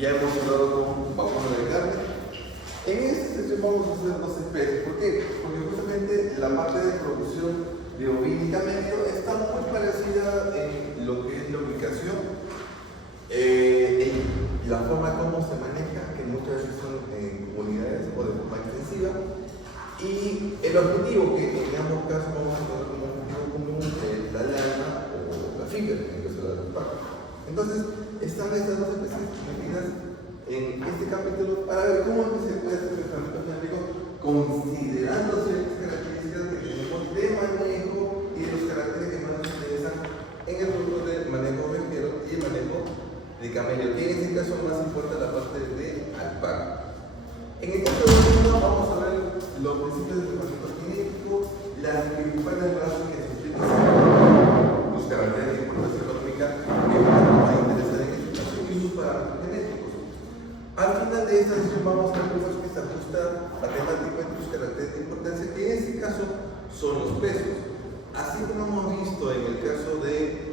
Ya hemos hablado con vacuno de carne. En esta sesión vamos a hacer dos especies. ¿Por qué? Porque justamente la parte de producción de ovinicamento está muy parecida en lo que es la ubicación, en la forma como se maneja, que muchas veces son en comunidades o de forma extensiva, y el objetivo, que en ambos casos vamos a tener como objetivo común la lana o la fibra, en el caso de la alpaca. Entonces, están estas dos especies metidas en este capítulo para ver cómo se puede hacer el tratamiento genético considerando ciertas características que tenemos de manejo y de los caracteres que más nos interesan en el mundo del manejo ovejero y el manejo de camello, que en este caso más importa la parte de alpaca. En el caso de uno vamos a ver los principios del tratamiento genético, las principales razas que se utilizan, los caracteres de importancia económica que nos va a interesar en este caso y sus parámetros genéticos. Al final de esta sesión vamos a ver cosas que se ajustan matemáticamente sus caracteres de importancia, que en este caso son los pesos. Así como hemos visto en el caso de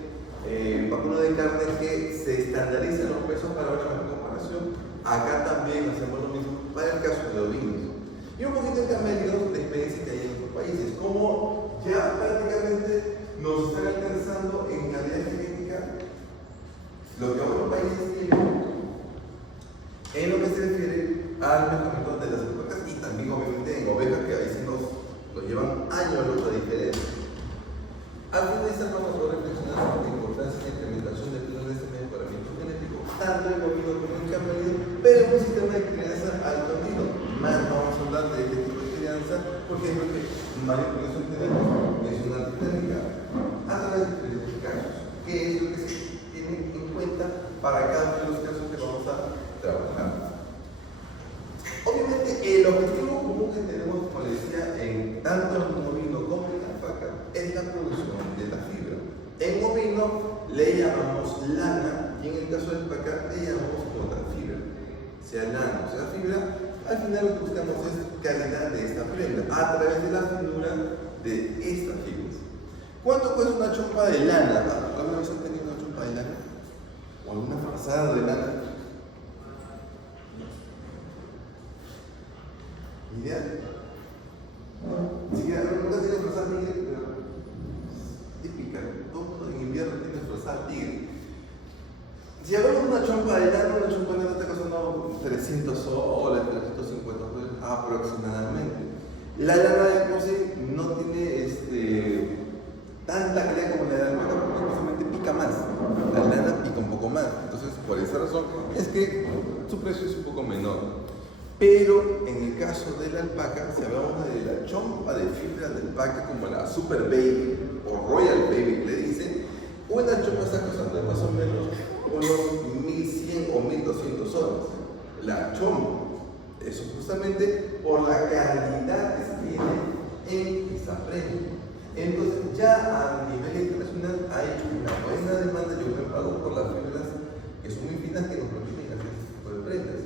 vacuno de carne que se estandarizan los pesos para una mejor comparación, acá también hacemos lo mismo para el caso de ovinos. Y un poquito en camellos de experiencia que hay en otros países, como ya prácticamente nos están alcanzando en calidad genética lo que otros países tienen en lo que se refiere al mejoramiento de las alpacas y también obviamente en ovejas, que ahí sí nos llevan años luz de diferencia. Al finalizar vamos a reflexionar sobre la importancia de la implementación de planes de mejoramiento genético, tanto en bovino como en camello, pero en un sistema de crianza alto nido. Más vamos a hablar de este tipo de crianza, porque es lo que manipulación tenemos es una técnica a través de diferentes casos, que es lo que se tiene en cuenta para cada uno de los casos que vamos a trabajar. Obviamente el objetivo común que tenemos, como les decía, en tanto en el bovino como en la alpaca, es la producción de la fibra. En bovino le llamamos lana y en el caso de alpaca le llamamos otra fibra. Sea lana o sea fibra, al final lo que buscamos es calidad de esta prenda a través de la finura de estas fibras. ¿Cuánto cuesta una chompa de lana? ¿Alguna vez han tenido una chompa de lana? ¿O alguna frazada de lana? ¿Idea? Si nunca tiene frazada tigre, pero típica, todo el mundo en invierno tiene frazada tigre. Si hablamos de una chompa de lana, una chompa de lana está costando 300 soles, 350 soles aproximadamente. La lana de por sí no tiene tanta calidad como la de la alpaca, porque justamente pica más. La lana pica un poco más. Entonces, por esa razón es que su precio es un poco menor. Pero en el caso de la alpaca, si hablamos de la chompa de fibra de alpaca, como la Super Baby o Royal Baby que le dicen, una chompa está costando más o menos unos 1100 o 1200 soles. La chompa, eso justamente por la calidad que se tiene en esa prenda. Entonces, ya a nivel internacional hay una buena demanda y un buen pago por las fibras que son muy finas, que nos permiten hacer este tipo de prendas.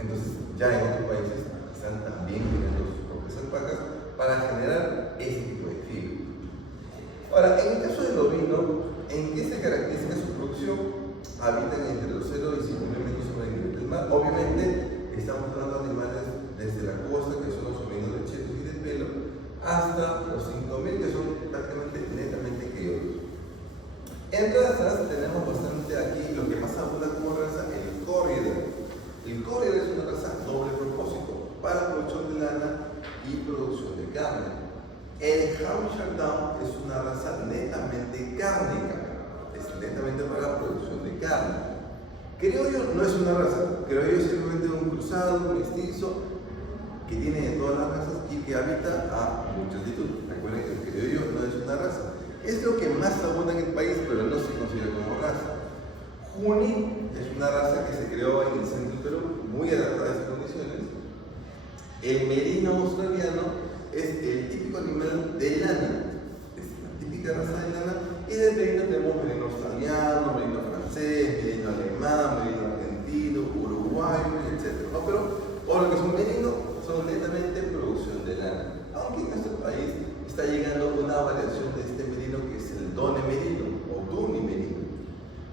Entonces, ya en otros países están también creando sus propias alpacas para generar este tipo de fibra. Ahora, en el caso del ovino, ¿en qué se caracteriza su producción? Habitan entre los 0 y 5.000 metros sobre el nivel del mar. Obviamente, estamos hablando de animales desde la costa, que son los ovinos lecheros y de pelo, hasta los 5.000, que son prácticamente netamente criollos. En razas tenemos bastante aquí, lo que más abunda como raza, el corriedal. El corriedal es una raza doble propósito para producción de lana y producción de carne. El Hampshire Down es una raza netamente cárnica, es netamente para la producción de carne. Criollo no es una raza, criollo es simplemente un cruzado, un mestizo que tiene de todas las razas y que habita a mucha altitud. Recuerden que el criollo no es una raza, es lo que más abunda en el país, pero no se considera como raza. Juni es una raza que se creó en el centro del Perú, muy adaptada a esas condiciones. El merino australiano es el típico animal de lana, es la típica raza de lana, y de merino tenemos merino australiano, merino francés, merino alemán, merino argentino, uruguayo, etc. ¿No? Pero por lo que son merinos, son netamente producción de lana. Aunque en nuestro país está llegando una variación de este merino que es el done merino o duni merino.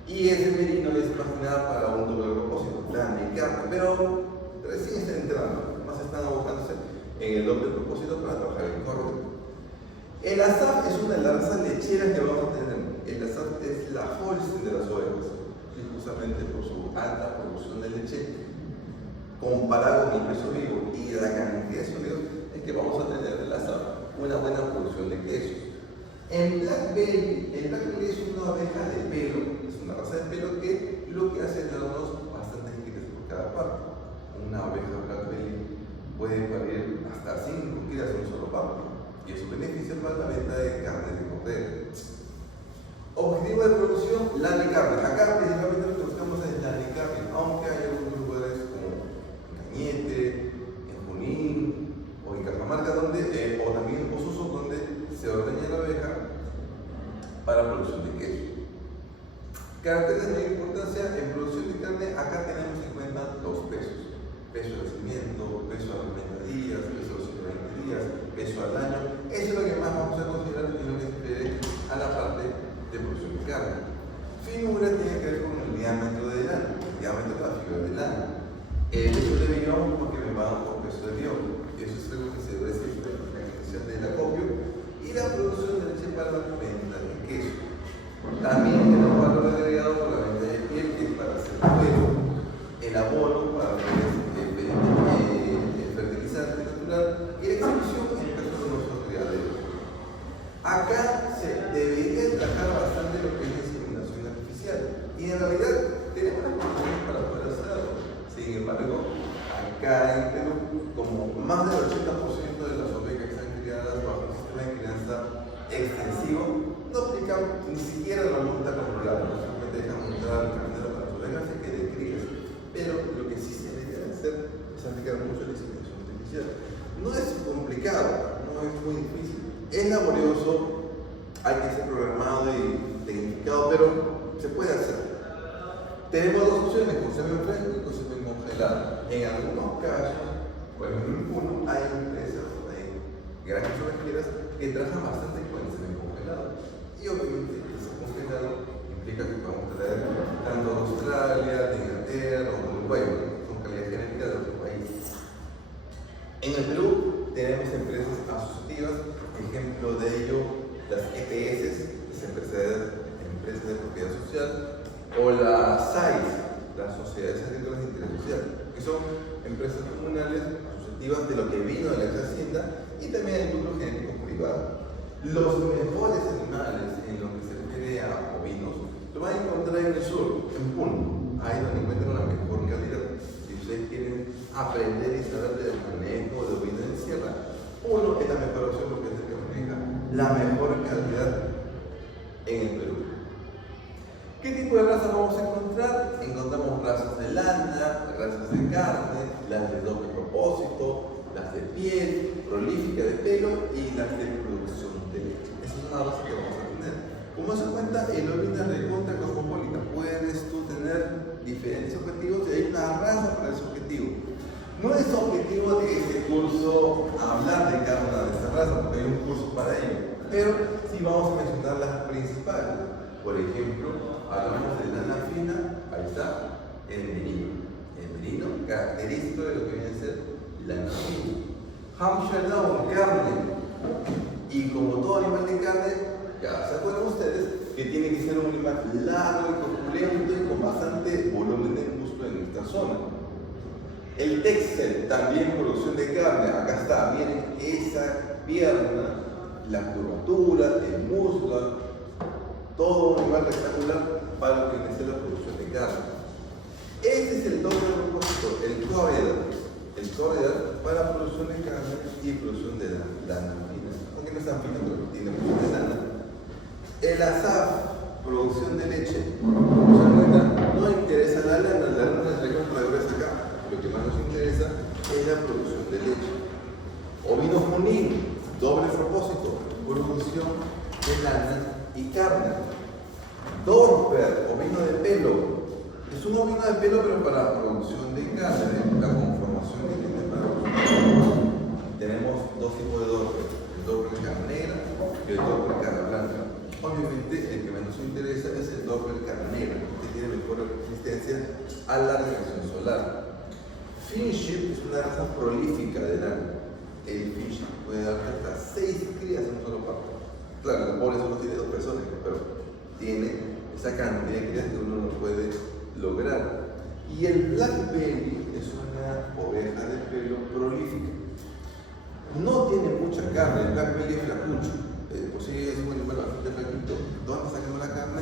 Y ese merino es más que nada para un doble propósito, lana y carne, pero recién están entrando, más están abocándose en el doble propósito para trabajar en corto. El ASAF es una de las razas lecheras que vamos a tener. El ASAF es la Holstein de las ovejas, y justamente por su alta producción de leche, comparado con el peso vivo y la cantidad de sólidos, es que vamos a tener en el ASAF una buena producción de quesos. En Blackberry, el Blackberry es una oveja de pelo, es una raza de pelo que lo que hace es darnos bastantes kilos por cada parte. Una oveja Blackberry puede parir hasta 5 kilos en un solo parto, y eso beneficia para la venta de carne de cordero. Objetivo de producción, lana y carne. Acá principalmente lo que buscamos es lana y carne, aunque hay algunos lugares como en Cañete, en Junín o en Cajamarca, o también en Pozuzo, donde se ordeña la oveja para producción de queso. Caracteres de importancia en producción de carne, acá tenemos en cuenta los pesos. Peso de nacimiento, peso a los 90 días, peso a los 120 días, peso al año. Eso es lo que más vamos a considerar en lo que se refiere a la parte de producción de carne. Finura tiene que ver con el diámetro de lana, el diámetro de la figura de lana. El peso de bioma porque me va por peso de bioma. Eso es algo que se debe decir en la extensión del acopio. Y la producción de leche para la venta de queso. También tenemos valor agregado por la venta de piel, que es para hacer el cuero, el abono para el fertilizante natural y la exhibición en el caso de nuestros criaderos. Acá se debería trabajar bastante lo que es la inseminación artificial, y en realidad tenemos las condiciones para poder hacerlo. Sin embargo, acá en Perú, como más del 80% de las ovejas que están criadas bajo un sistema de crianza extensivo, no aplican ni siquiera la monta controlada, no simplemente dejan montar el carnero para que las ovejas se queden crías. Pero lo que sí se debería hacer es aplicar mucho la inseminación artificial. No es complicado, no es muy difícil. Es laborioso, hay que ser programado y tecnificado, pero se puede hacer. Tenemos dos opciones, con semen fresco y con semen congelado. En algunos casos, por ejemplo en uno, hay empresas, hay grandes ovejeras que trabajan bastante con el semen congelado. Y obviamente el semen congelado implica que podemos traer tanto de Australia, de Inglaterra o de Uruguay, con calidad genética de otros países. En el Perú tenemos empresas asociativas, ejemplo de ello las EPS, las empresas de propiedad social, o las SAIS, las sociedades agrícolas de interés social, que son empresas comunales asociativas de lo que vino de la ex hacienda, y también hay grupos genéticos privados. Los mejores animales en lo que se refiere a ovinos lo van a encontrar en el sur, en Puno, ahí donde encuentran la mejor calidad. Si ustedes quieren aprender y saber del manejo de ovinos en sierra, Puno es la mejor opción porque es el que maneja la mejor calidad en el Perú. ¿Qué tipo de razas vamos a encontrar? Encontramos razas de lana, razas de carne, las de doble propósito, las de piel, prolífica de pelo y las de producción de leche. Esa es una raza que vamos a tener. Como se cuenta, el ovino es recontra cosmopolita. Puedes tú tener diferentes objetivos y hay una raza para ese objetivo. No es objetivo de este curso hablar de cada una de estas razas, porque hay un curso para ello, pero sí vamos a mencionar las principales. Por ejemplo, hablamos de lana fina, ahí está, el merino. El merino, característico de lo que viene a ser lana fina. Hampshire Down, carne. Y como todo animal de carne, ya se acuerdan ustedes que tiene que ser un animal largo y corpulento y con bastante volumen de músculo en esta zona. El Texel, también producción de carne, acá está, miren esa pierna, la curvatura, el muslo, todo un animal rectangular para lo que inicia la producción de carne. Este es el doble propósito, el corredor para producción de carne y producción de lana fina, aunque no es tan fino, pero tiene mucho de lana. El ASAF, producción de leche, no interesa la lana es recontra gruesa acá. Lo que más nos interesa es la producción de leche. Ovino Junín, doble propósito, producción de lana y carne. Dorper, ovino de pelo. Es un ovino de pelo, pero para producción de carne, la conformación que tiene para producción. Tenemos dos tipos de Dorper: el Dorper carne negra y el Dorper carne blanca. Obviamente, el que menos nos interesa es el Dorper carne negra, que tiene mejor resistencia a la radiación solar. controlar. Finship es una raza prolífica del año. El finship puede dar hasta 6 crías en un solo parto. Claro, el pobre solo tiene 2 personas, pero tiene esa cantidad de crías que uno no puede lograr. Y el Black Belly es una oveja de pelo prolífica. No tiene mucha carne, el Black Belly es flacucho. Pues sí, es un animal bastante flaquito. ¿Dónde sacamos la carne?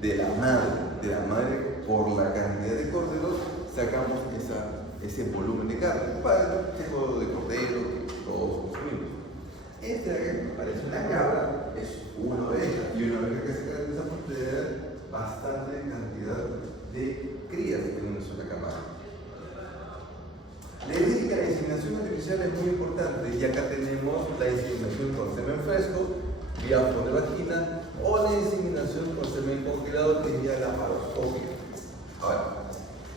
De la madre, por la cantidad de corderos, sacamos ese volumen de carne. Para el juego de cordero que todos consumimos. Este de acá, que parece una cabra, es una oveja. Y una oveja que se caracteriza por tener bastante cantidad de crías en una sola camada. Les dije que la inseminación artificial es muy importante y acá tenemos la inseminación con semen fresco, vía fondo de vagina, o la inseminación con semen congelado, que es vía laparoscópica. Ahora,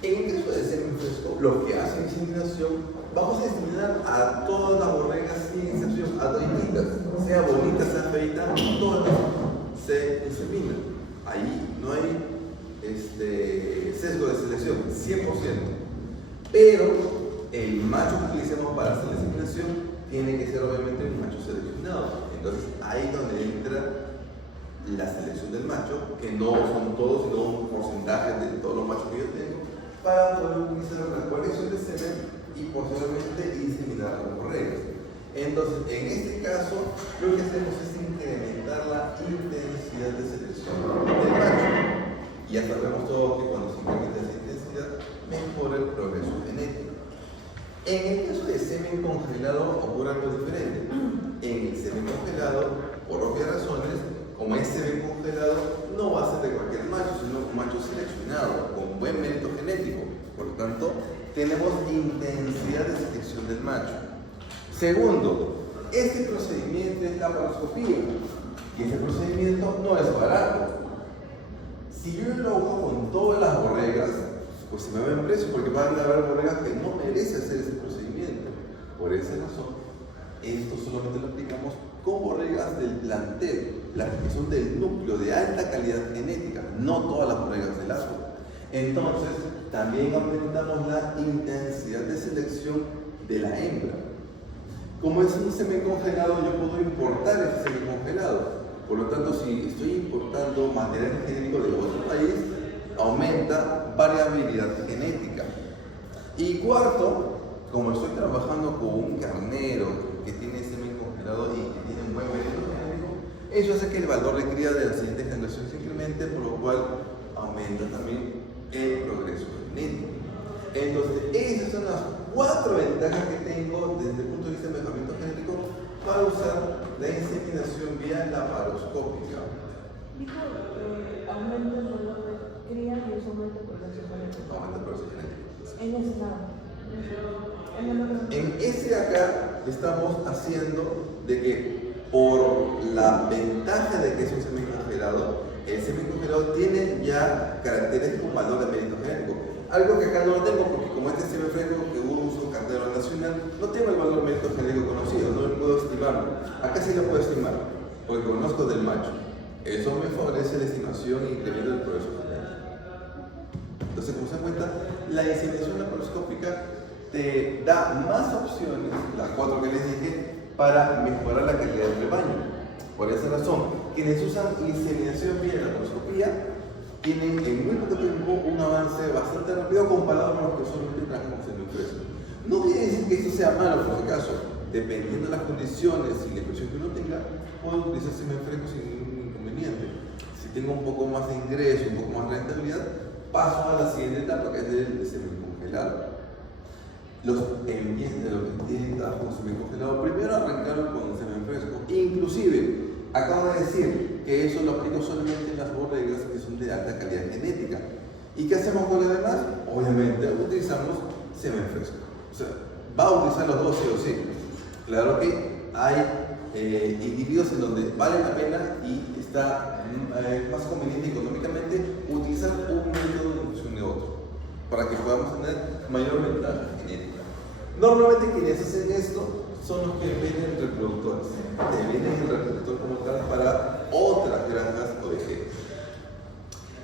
en el caso de semen fresco, lo que hace la inseminación, vamos a inseminar a todas las borregas sin excepción, a toditas, sea bonita, sea feita, todas se inseminan. Ahí no hay sesgo de selección, 100%. Pero el macho que utilicemos para hacer la inseminación tiene que ser obviamente un macho seleccionado. Entonces ahí es donde entra la selección del macho, que no son todos, sino un porcentaje de todos los machos que yo tengo, para poder utilizar la colección de semen y posteriormente inseminar las borregas. Entonces, en este caso, lo que hacemos es incrementar la intensidad de selección del macho. Y ya sabemos todos que cuando se incrementa esa intensidad, mejora el progreso genético. En el caso de semen congelado ocurre algo diferente. En el semen congelado, por obvias razones, como es semen congelado, no va a ser de cualquier macho, sino un macho seleccionado, con buen mérito genético. Por lo tanto, tenemos intensidad de selección del macho. Segundo, este procedimiento es la laparoscopía. Y este procedimiento no es barato. Si yo lo hago con todas las borregas, pues se me ven preso, porque van a haber borregas que no merecen hacer ese procedimiento. Por esa razón, esto solamente lo aplicamos con borregas del plantel, las que son del núcleo de alta calidad genética, no todas las borregas del asco. Entonces, también aumentamos la intensidad de selección de la hembra. Como es un semen congelado, yo puedo importar ese semen congelado. Por lo tanto, si estoy importando material genético de otro país, aumenta variabilidad genética. Y cuarto, como estoy trabajando con un carnero que tiene semen congelado y que tiene un buen mérito genético, eso hace que el valor de cría de la siguiente generación se incremente, por lo cual aumenta también el progreso genético. Entonces, esas son las 4 ventajas que tengo desde el punto de vista de mejoramiento genético para usar la inseminación vía laparoscópica. Dijo, aumenta el valor de cría y eso aumenta el progreso genético. Aumenta el progreso genético. En ese lado. En ese acá estamos haciendo de que por la ventaja de que es un semen congelado, el semen congelado tiene ya caracteres con valor de mérito genético. Algo que acá no lo tengo porque como este semen fresco que uso carnero nacional, no tengo el valor de mérito genético conocido, no lo puedo estimar. Acá sí lo puedo estimar, porque conozco del macho. Eso me favorece la estimación y incremento del progreso genético. Entonces, como se dan cuenta, la inseminación laparoscópica te da más opciones, las 4 que les dije, para mejorar la calidad del rebaño. Por esa razón, quienes usan inseminación vía laparoscopía tienen en muy poco tiempo un avance bastante rápido comparado con los que solamente trabajamos en el fresco. No quiere decir que esto sea malo, por si acaso. Dependiendo de las condiciones y la inversión que uno tenga, puedo utilizar semen fresco sin ningún inconveniente. Si tengo un poco más de ingreso, un poco más de rentabilidad, paso a la siguiente etapa, que es el semen congelado. Los envíes de los que tienen trabajo con semen congelado, primero arrancaron con semen fresco. Inclusive, acabo de decir que eso lo aplico solamente en las borregas que son de alta calidad genética. ¿Y qué hacemos con lo demás? Obviamente utilizamos semen fresco. O sea, va a utilizar los dos sí o sí. Claro que hay individuos en donde vale la pena y está más conveniente económicamente utilizar un método en función de otro, para que podamos tener mayor ventaja genética. Normalmente quienes hacen esto son los que venden reproductores. Te venden el reproductor como tal para otras granjas o de genes.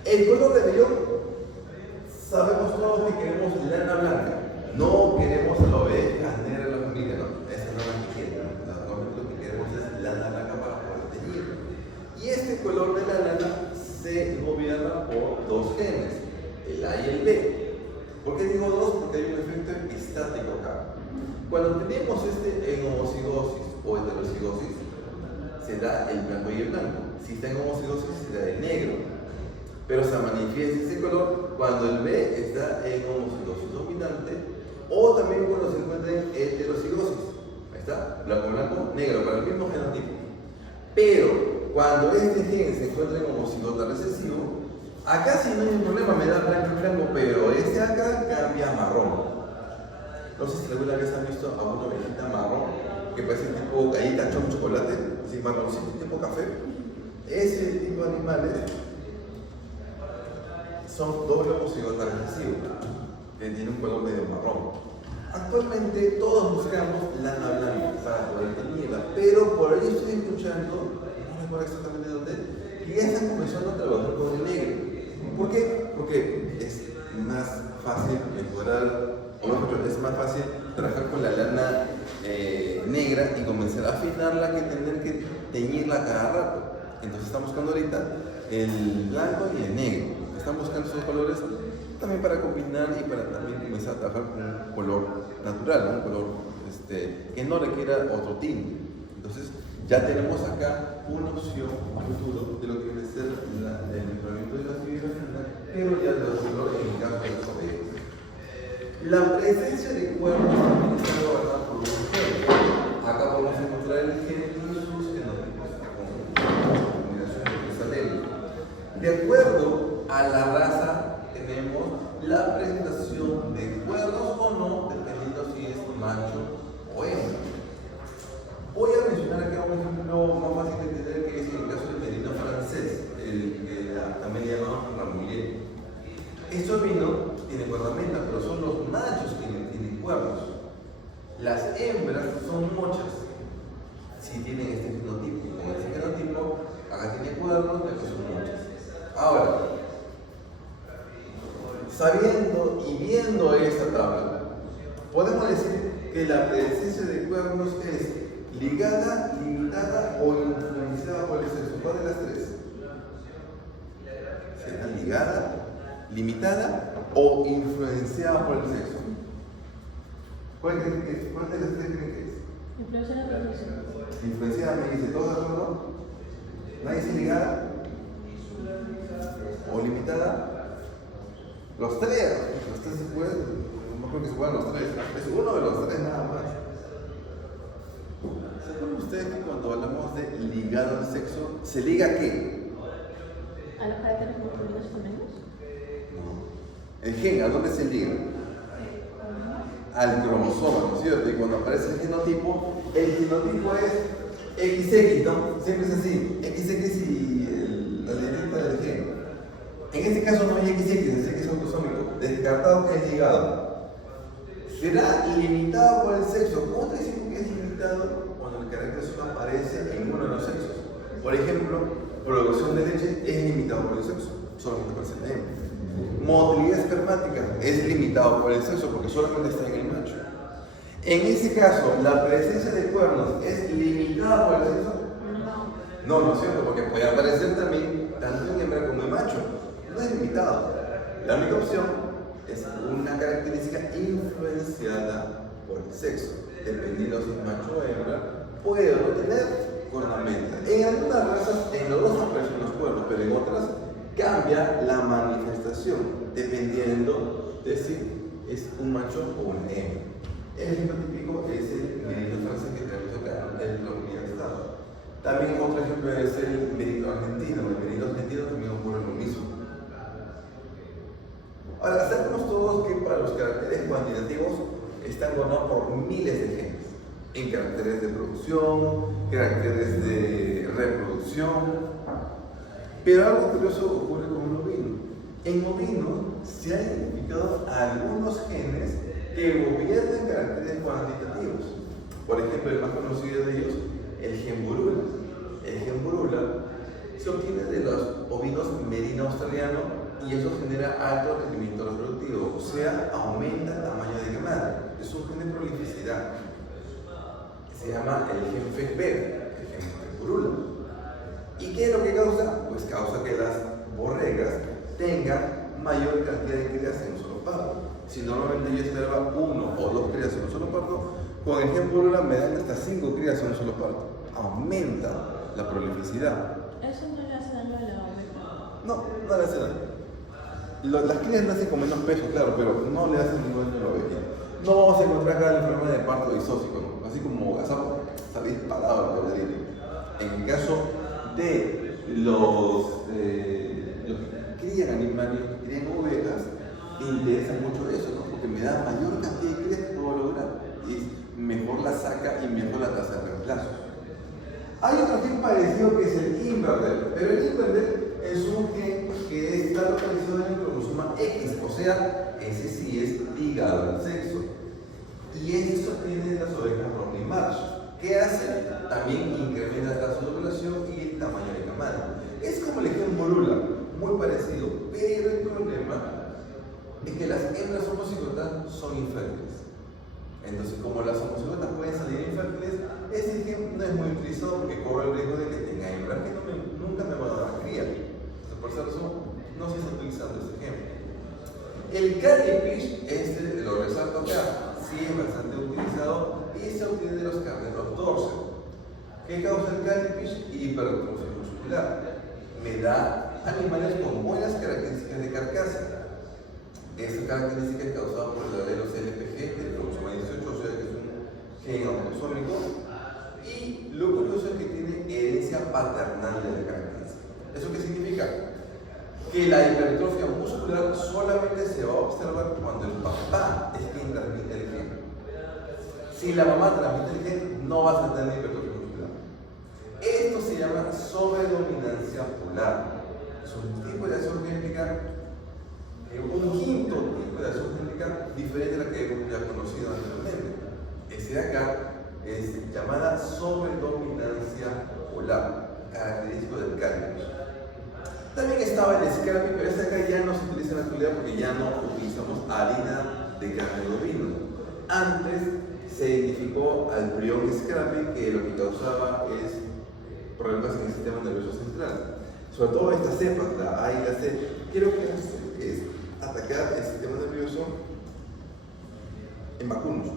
El color de vellón, sabemos todos buscamos y queremos lana blanca. No queremos a la oveja negra de la familia, no. Esa no es la que quieren. Normalmente lo que queremos es lana blanca para poder teñir. Y este color de la lana se gobierna por dos genes, el A y el B. ¿Por qué digo dos? Porque hay un efecto epistático acá. Cuando tenemos en homocigosis o heterocigosis, se da el blanco y el blanco. Si está en homocigosis, se da el negro. Pero se manifiesta ese color cuando el B está en homocigosis dominante o también cuando se encuentra en heterocigosis. Ahí está, blanco, blanco, negro, para el mismo genotipo. Pero cuando este gen se encuentra en homocigota recesivo, acá sí no hay un problema, me da blanco y blanco, pero este acá cambia a marrón. No sé si alguna vez han visto a una ovejita marrón que parece tipo galleta con chocolate, así marroncito, tipo café. Ese tipo de animales son doble homocigota recesivo, que tiene un color medio marrón. Actualmente todos buscamos lana blanca para poder teñirla, pero por ahí estoy escuchando, no recuerdo exactamente dónde, que ya están comenzando a trabajar con el negro. ¿Por qué? Porque es más fácil mejorar, o mejor, es más fácil trabajar con la lana negra y comenzar a afinarla que tener que teñirla cada rato. Entonces estamos buscando ahorita el blanco y el negro. Están buscando esos colores también para combinar y para también comenzar a trabajar con un color natural, ¿no? Un color que no requiera otro tinte. Entonces ya tenemos acá una opción a futuro de lo que viene a ser el mejoramiento de la actividad, pero ya de los colores en el caso de los ovejos. La presencia de cuernos también está gobernada por un gen. Acá podemos encontrar el gen y sus genotipos con combinación de tres alelos. De acuerdo a la raza, tenemos la presentación de cuernos o no, dependiendo si es macho o hembra. Voy a mencionar acá un ejemplo más fácil de entender, que es el caso del merino francés, el que también llamamos ramouillet. Este ovino tiene guardameta, pero son los machos quienes tienen cuernos. Las hembras son mochas, si tienen este fenotipo. Con este fenotipo, acá tiene cuernos, acá son mochas. Ahora, sabiendo y viendo esta tabla, podemos decir que la presencia de cuernos es ligada, limitada o influenciada por el sexo. ¿Cuál de las tres? ¿Será ligada, limitada o influenciada por el sexo? ¿Cuál de las tres creen que es? Influenciada por el sexo. Influenciada, me dice, ¿todos de acuerdo? ¿Nadie dice ligada? ¿O limitada? Los tres se pueden, no creo que se puedan los tres, es uno de los tres nada más. ¿Se acuerdan ustedes que cuando hablamos de ligado al sexo, se liga a qué? ¿A los caracteres masculinos y femeninos? No. El gen, ¿a dónde se liga? Al cromosoma, ¿no es cierto? Y cuando aparece el genotipo es XX, ¿no? Siempre es así, XX y la letrita del gen. En este caso no hay XX, es autosómico, descartado que es ligado. Será limitado por el sexo. ¿Cómo te decimos que es limitado? Cuando el carácter solo aparece en uno de los sexos. Por ejemplo, producción de leche es limitado por el sexo, solamente aparece en la hembra. Motilidad espermática es limitado por el sexo porque solamente está en el macho. En ese caso, ¿la presencia de cuernos es limitada por el sexo? No, no es cierto, porque puede aparecer también tanto en hembra como en macho. No es limitado. La única opción es una característica influenciada por el sexo. Dependiendo si es macho o hembra, puede o no tener cornamenta. En algunas razas, en los dos aparecen los cuernos, pero en otras cambia la manifestación, dependiendo de si es un macho o una hembra. El ejemplo típico es el merino francés que tenemos acá, el Longyear Estado. También otro ejemplo es el merino argentino. El merino argentino también ocurre lo mismo. Ahora, sabemos todos que para los caracteres cuantitativos están gobernados por miles de genes, en caracteres de producción, caracteres de reproducción. Pero algo curioso ocurre con un ovino. En ovino se han identificado algunos genes que gobiernan caracteres cuantitativos. Por ejemplo, el más conocido de ellos, el gen burula. El gen burula se obtiene de los ovinos merino australiano y eso genera alto rendimiento reproductivo, o sea, aumenta el tamaño de camada. Es un gen de prolificidad. Se llama el gen FECB, el gen Ferporula. ¿Y qué es lo que causa? Pues causa que las borregas tengan mayor cantidad de crías en un solo parto. Si normalmente yo esperaba 1 o 2 crías en un solo parto, con el gen Ferporula me dan hasta 5 crías en un solo parto. Aumenta la prolificidad. Eso no le hace daño a la oveja. No, no le hace daño. Las crías nacen con menos peso, claro, pero no le hacen ningún daño a la oveja. No vamos a encontrar acá la enfermedad de parto disóxico, ¿no? Así como Gazapo está disparado el poderío. En el caso de los que crían animales, que crían ovejas, me interesa mucho eso, ¿no? Porque me da mayor cantidad de crías que puedo lograr. Y mejor la saca y mejor la tasa de reemplazo. Hay otro gen parecido que es el Inverder, pero el Inverder es un gen que está localizado en el cromosoma X, o sea, ese sí es ligado al sexo. Y eso tiene las ovejas Rodney Marsh. ¿Qué hace? También incrementa la tasa de ovulación y el tamaño de camada. Es como el gen Morula, muy parecido, pero el problema es que las hembras homocigotas son infértiles. Entonces, como las homocigotas pueden salir infértiles, ese gen no es muy utilizado porque corre el riesgo de que tenga hembras que nunca me van a dar cría. Entonces, por esa razón, no se está utilizando ese gen. El Calipish, lo resalto acá, sí es bastante utilizado y se obtiene de los carneros dorset. ¿Qué causa el Calipish? Hipertrofia muscular. Me da animales con buenas características de carcasa. Esa característica es causada por el alelo CLPG del cromosoma 18, o sea que es un gen autosómico. Y lo curioso es que tiene herencia paternal de la característica. ¿Eso qué significa? Que la hipertrofia muscular solamente se va a observar cuando el papá es quien transmite el gen. Si la mamá transmite el gen, no vas a tener hipertrofia muscular. Esto se llama sobredominancia polar. Es un tipo de acción génica, un quinto tipo de acción génica diferente a la que hemos ya conocido anteriormente. Ese de acá es llamada sobredominancia polar, característico del Calipish. También estaba el Scrappy, pero este acá ya no se utiliza en la actualidad porque ya no utilizamos harina de carne bovino. Antes se identificó al prion Scrappy, que lo que causaba es problemas en el sistema nervioso central. Sobre todo estas cepas, la A y la C, quiero que es atacar el sistema nervioso en vacunos.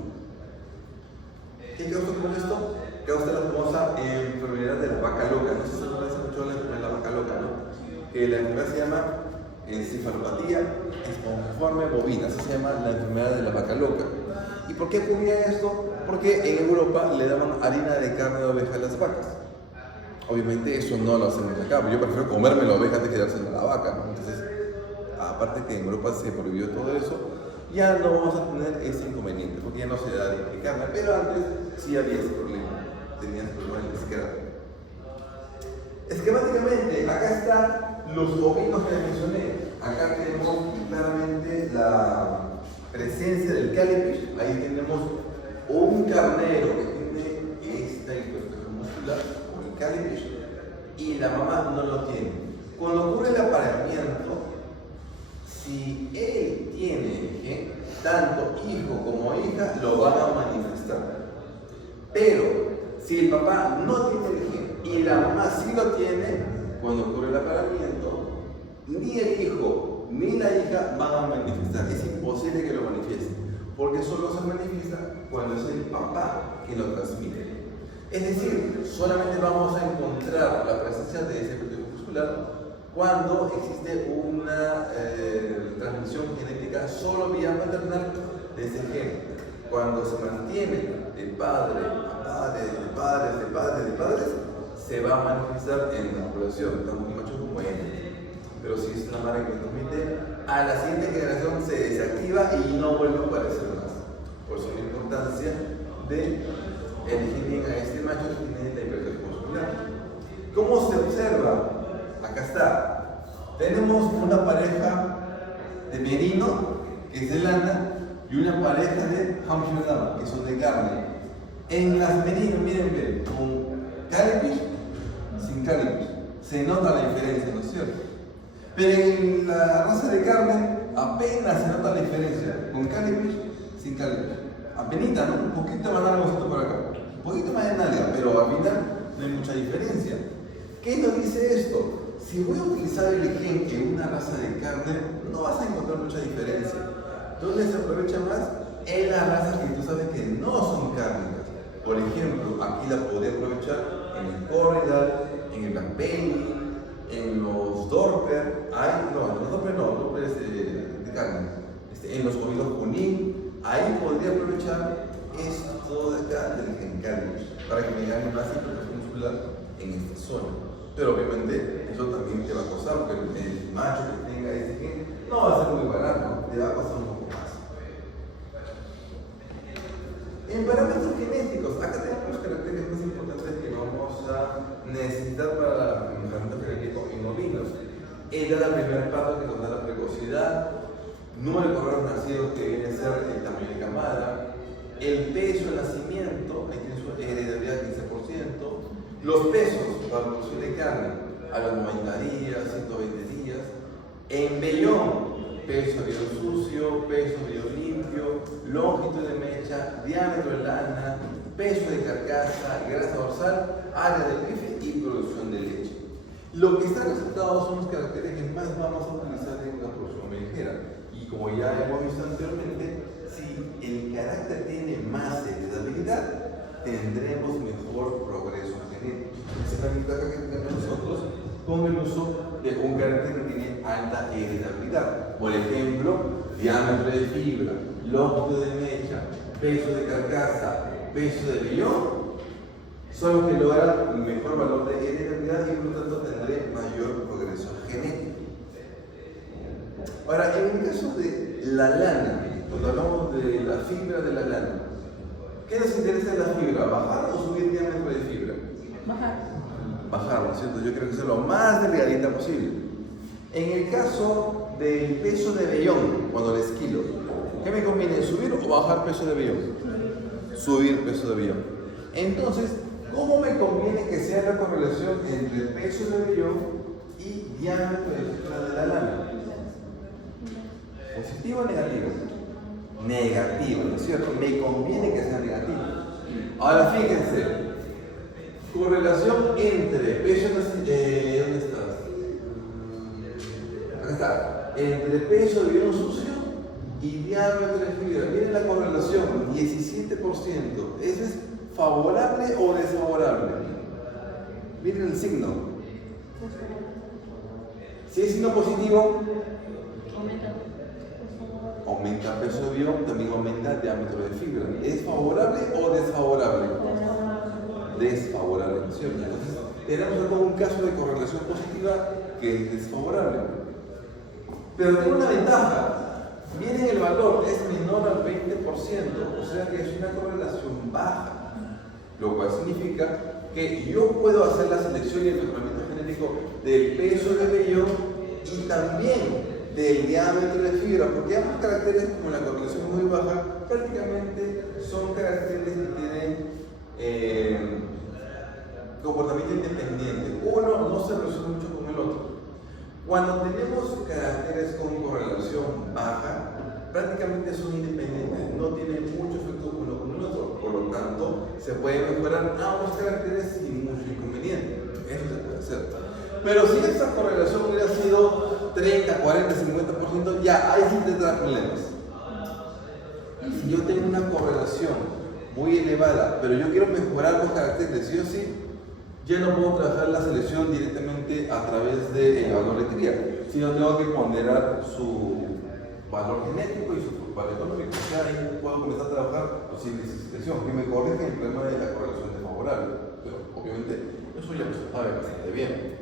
¿Qué causa con esto? Causa la famosa enfermedad de la vaca loca. No sé si se escuchado la enfermedad de la vaca loca, ¿no? Que la enfermedad se llama encefalopatía espongiforme bovina, así se llama la enfermedad de la vaca loca. ¿Y por qué ocurría esto? Porque en Europa le daban harina de carne de oveja a las vacas. Obviamente eso no lo hacemos acá, pero yo prefiero comerme la oveja antes que dársela a la vaca, ¿no? Entonces, aparte que en Europa se prohibió todo eso, ya no vamos a tener ese inconveniente, porque ya no se da de carne, pero antes sí había ese problema, tenías problemas en el esquema. Esquemáticamente, acá están los ovinos que les mencioné. Acá tenemos claramente la presencia del Calipish. Ahí tenemos un carnero que tiene esta hipertrofia muscular con el Calipish y la mamá no lo tiene. Cuando ocurre el apareamiento, si él tiene el gen, tanto hijo como hija lo van a manifestar. Pero si el papá no tiene el gen y la mamá sí lo tiene, cuando ocurre el apareamiento, ni el hijo ni la hija van a manifestar. Es imposible que lo manifiesten, porque solo se manifiesta cuando es el papá quien lo transmite. Es decir, solamente vamos a encontrar la presencia de ese hipertrofia muscular cuando existe una transmisión genética solo vía maternal de ese gen. Cuando se mantiene de padre a padre, de padres, de padres, de padres, se va a manifestar en la población, tanto macho como hembra. Pero si es una madre que transmite, a la siguiente generación se desactiva y no vuelve a aparecer más. Por eso la importancia de elegir a este macho que tiene la hipertrofia muscular. ¿Cómo se observa? Acá está. Tenemos una pareja de merino, que es de lana, y una pareja de Hampshire Dam, que son de carne. En las merinos, miren bien, con Calipish, sin Calipish, se nota la diferencia, ¿no es cierto? Pero en la raza de carne apenas se nota la diferencia, con calipish, sin calipish. Apenita, ¿no? Un poquito más largo por acá, un poquito más de nalga, pero al final no hay mucha diferencia. ¿Qué nos dice esto? Si voy a utilizar el gen en una raza de carne, no vas a encontrar mucha diferencia. ¿Dónde se aprovecha más? En las razas que tú sabes que no son cárnicas. Por ejemplo, aquí la podría aprovechar en el Corridal, en el Black Belly, en los Dorper, los Dorper es de carne, en los ovidos Junín, ahí podría aprovechar esto de acá del gen cárnico para que me gane más hipertrofia muscular en esta zona. Pero obviamente eso también te va a costar, porque el macho que tenga ese gen no va a ser muy barato, te va a costar un poco más. En parámetros genéticos, acá tenemos los caracteres más importantes que vamos a necesitar para el mejoramiento genético en ovinos. Edad al primer parto, que nos da la precocidad, número de correos nacidos, que viene a ser el tamaño de camada, el peso de nacimiento, ahí tiene su heredabilidad 15%, los pesos para la producción de carne a los 90 días, 120 días, en vellón, peso de vellón sucio, peso de vellón limpio, longitud de mecha, diámetro de lana, peso de carcasa, grasa dorsal, área de bife y producción de leche. Lo que están resaltados son los caracteres que más vamos a utilizar en la producción ligera. Y como ya hemos visto anteriormente, si el carácter tiene más heredabilidad, tendremos mejor progreso genético. Esa es la ventaja que tenemos nosotros con el uso de un carácter que tiene alta heredabilidad. Por ejemplo, diámetro de fibra, longitud de mecha, peso de carcasa, peso de vellón, son los que logran un mejor valor de heredabilidad y por lo tanto tendré mayor progreso genético. Ahora, en el caso de la lana, cuando hablamos de la fibra de la lana, ¿qué nos interesa de la fibra? ¿Bajar o subir diámetro de fibra? Bajar, ¿no es cierto? Yo creo que sea lo más delgadita posible. En el caso del peso de vellón, cuando le esquilo, ¿qué me conviene? ¿Subir o bajar peso de vellón? Subir peso de vellón. Entonces, ¿cómo me conviene que sea la correlación entre el peso de vellón y diámetro de fibra de la lana? ¿Positivo o negativo? Negativo, ¿no es cierto? Me conviene que sea negativo. Ahora fíjense, correlación entre peso de ¿dónde estás? Acá está. Entre peso de vellón sucio y diámetro de fibra. Miren la correlación, 17%. ¿Eso es favorable o desfavorable? Miren el signo. Si es signo positivo, aumenta peso de vellón, también aumenta el diámetro de fibra. ¿Es favorable o desfavorable? Desfavorable, ¿cierto? Entonces, tenemos un caso de correlación positiva que es desfavorable. Pero tiene una ventaja. Miren el valor, es menor al 20%, o sea que es una correlación baja. Lo cual significa que yo puedo hacer la selección y el mejoramiento genético del peso de vellón y también del diámetro de fibra, porque ambos caracteres, como la correlación es muy baja, prácticamente son caracteres que tienen comportamiento independiente. Uno no se relaciona mucho con el otro. Cuando tenemos caracteres con correlación baja, prácticamente son independientes, no tienen mucho efecto uno con el otro, por lo tanto, se pueden mejorar ambos caracteres sin mucho inconveniente. Eso se puede hacer. Pero si esta correlación hubiera sido 30, 40, 50%, ya ahí sí tendrá problemas. Si yo tengo una correlación muy elevada, pero yo quiero mejorar los caracteres, sí o sí, ya no puedo trabajar la selección directamente a través del valor de cría, sino tengo que ponderar su valor genético y su valor económico. O sea, ahí puedo comenzar a trabajar posibles extensión, que me corrigen el problema de la correlación desfavorable. Pero obviamente eso ya se sabe bastante bien.